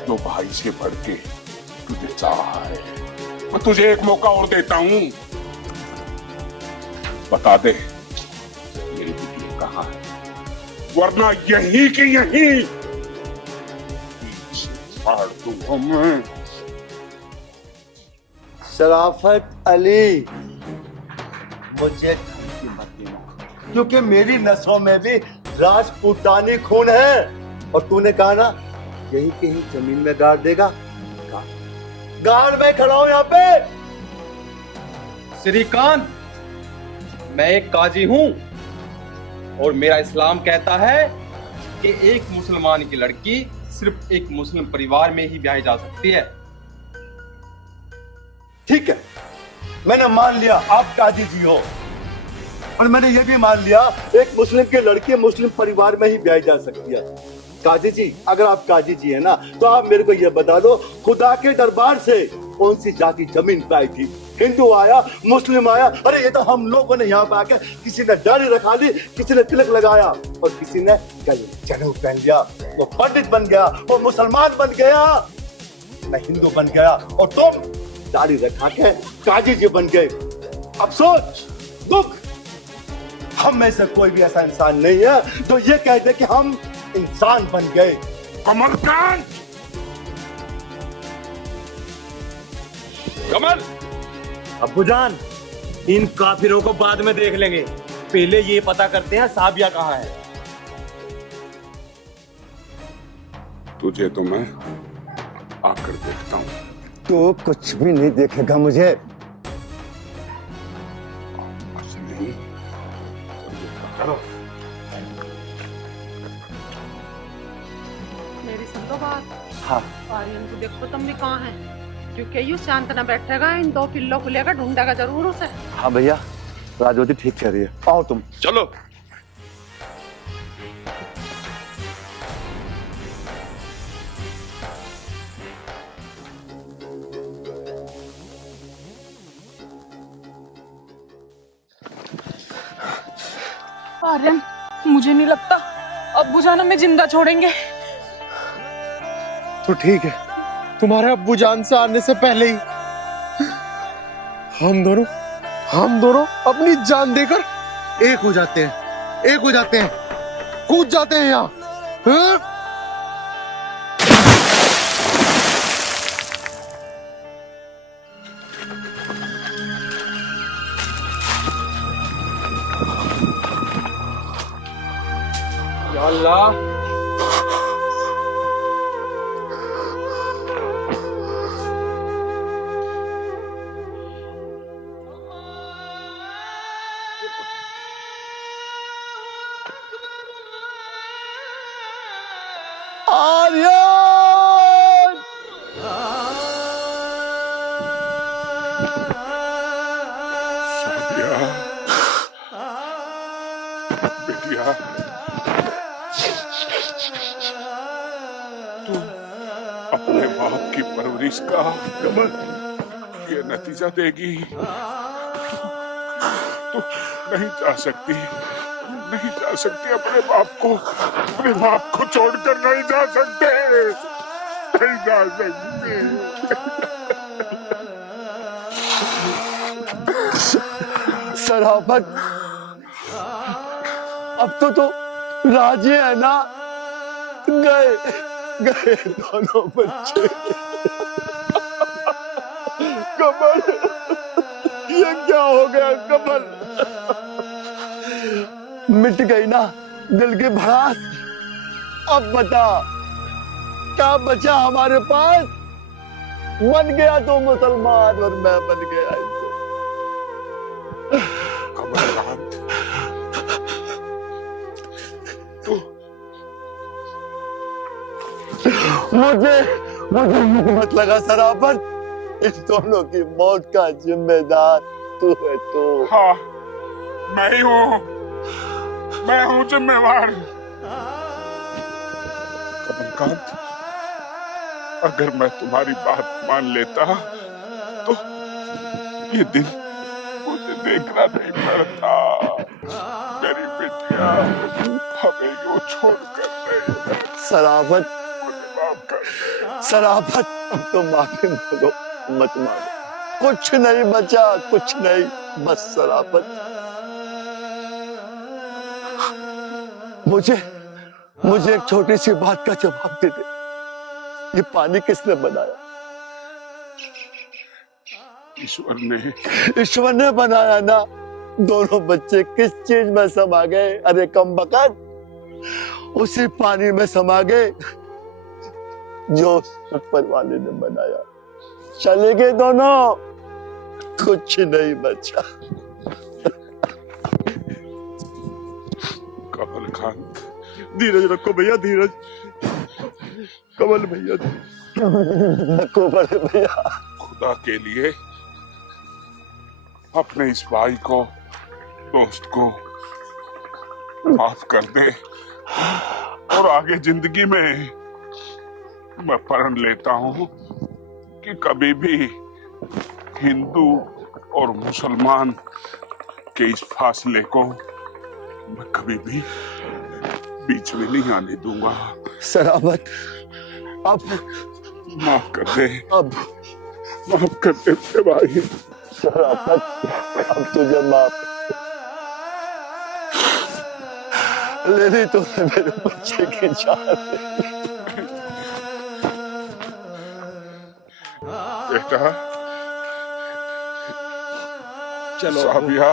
जो भाई से बढ़ के तुझे चाह रहा है। मैं तुझे एक मौका और देता हूँ, बता दे मेरी बेटी कहाँ है, वरना यही की यही फाड़ दूंगा मैं। शराफत अली, मुझे धमकी मत देना, क्योंकि मेरी नसों में भी राजपूतानी खून है। और तूने कहा ना यही कहीं जमीन में गाड़ देगा, गाड़ में खड़ा हूं यहाँ पे। श्रीकांत, मैं एक काजी हूं, और मेरा इस्लाम कहता है कि एक मुसलमान की लड़की सिर्फ एक मुस्लिम परिवार में ही ब्याही जा सकती है। ठीक है, मैंने मान लिया आप काजी जी हो, और मैंने ये भी मान लिया एक मुस्लिम की लड़की मुस्लिम परिवार में ही ब्याही जा सकती है। काजी जी, अगर आप काजी जी है ना, तो आप मेरे को ये बता दो, खुदा के दरबार से कौन सी जाति जमीन पे आई थी? हिंदू आया, मुस्लिम आया? अरे ये तो हम लोगों ने यहाँ पे आके, किसी ने दाढ़ी रखा ली, किसी ने तिलक लगाया, और किसी ने गले में जनेऊ पहन लिया। वो पंडित बन गया, वो मुसलमान बन गया, मैं हिंदू बन गया, और तुम दाढ़ी रखा के काजी जी बन गए। अफसोस, दुख, हम में से कोई भी ऐसा इंसान नहीं है जो ये कह दे कि हम इंसान बन गए। कमलकांत, कमल, अब्बूजान, इन काफिरों को बाद में देख लेंगे, पहले ये पता करते हैं साबिया कहाँ है। तुझे तो मैं आकर देखता हूँ। तो कुछ भी नहीं देखेगा मुझे। असली मेरी सुन लो बात। हाँ, आर्यन को देखो तुम भी कहाँ है, क्योंकि यूं शांत न बैठेगा, इन दो पिल्लों को लेकर ढूंढेगा जरूर उसे। हाँ भैया, राजवती ठीक कह रही है, आओ तुम। चलो। आर्यन, मुझे नहीं लगता अब्बू जान हमें जिंदा छोड़ेंगे। तो ठीक है, तुम्हारे अब्बू जान से आने से पहले ही हम दोनों अपनी जान देकर एक हो जाते हैं, कूद जाते हैं यहाँ। हाँ? या अल्लाह, आर्यन! सादिया, बेटिया, तू अपने बाप की परवरिश का ये नतीजा देगी। तू नहीं जा सकती अपने बाप को छोड़कर नहीं जा सकते। शराफत, अब तो राजी है ना? गए दोनों बच्चे। कमल, ये क्या हो गया कमल? मिट गई ना दिल की भड़ास। अब बता, क्या बचा हमारे पास? बन गया तो मुसलमान और मैं बन गया हिंदू। कमलकांत, मुझे मत लगा शराफत। इन दोनों की मौत का जिम्मेदार तू है। तू? हाँ, मैं हूँ जिम्मेवार। कमलकांत, अगर मैं तुम्हारी बात मान लेता तो ये दिन मुझे देखना नहीं पड़ता। मेरी बेटिया हमें यूं छोड़कर नहीं। शराफत, मुझे माफ कर दे। शराफत, अब तो माफी मांगो, मत मांगो। कुछ नहीं बचा, कुछ नहीं, बस शराफत। मुझे एक छोटी सी बात का जवाब दे दे। ये पानी किसने बनाया? ईश्वर ने बनाया ना। दोनों बच्चे किस चीज में समा गए? अरे कमबख्त, उसी पानी में समा गए जो ऊपर वाले ने बनाया। चले गए दोनों, कुछ नहीं बचा। कमलकांत, धीरज रखो भैया, धीरज। कमल भैया, रखो बड़े भैया। खुदा के लिए अपने इस भाई को, दोस्त को माफ कर दे और आगे जिंदगी में मैं प्रण लेता हूँ कि कभी भी हिंदू और मुसलमान के इस फासले को मैं कभी भी बीच में नहीं आने दूंगा। शराफत, अब माफ कर दे, अब माफ कर दे मेरे भाई। शराफत, अब तुझे माफ। ले ली तूने मेरे बच्चे की जान। बेटा, चलो साबिया,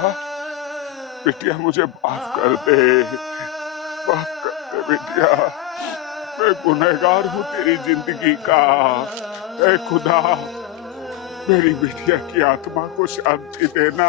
बेटिया मुझे माफ कर दे बेटिया। मैं गुनहगार हूँ तेरी जिंदगी का। ऐ खुदा, मेरी बेटिया की आत्मा को शांति देना।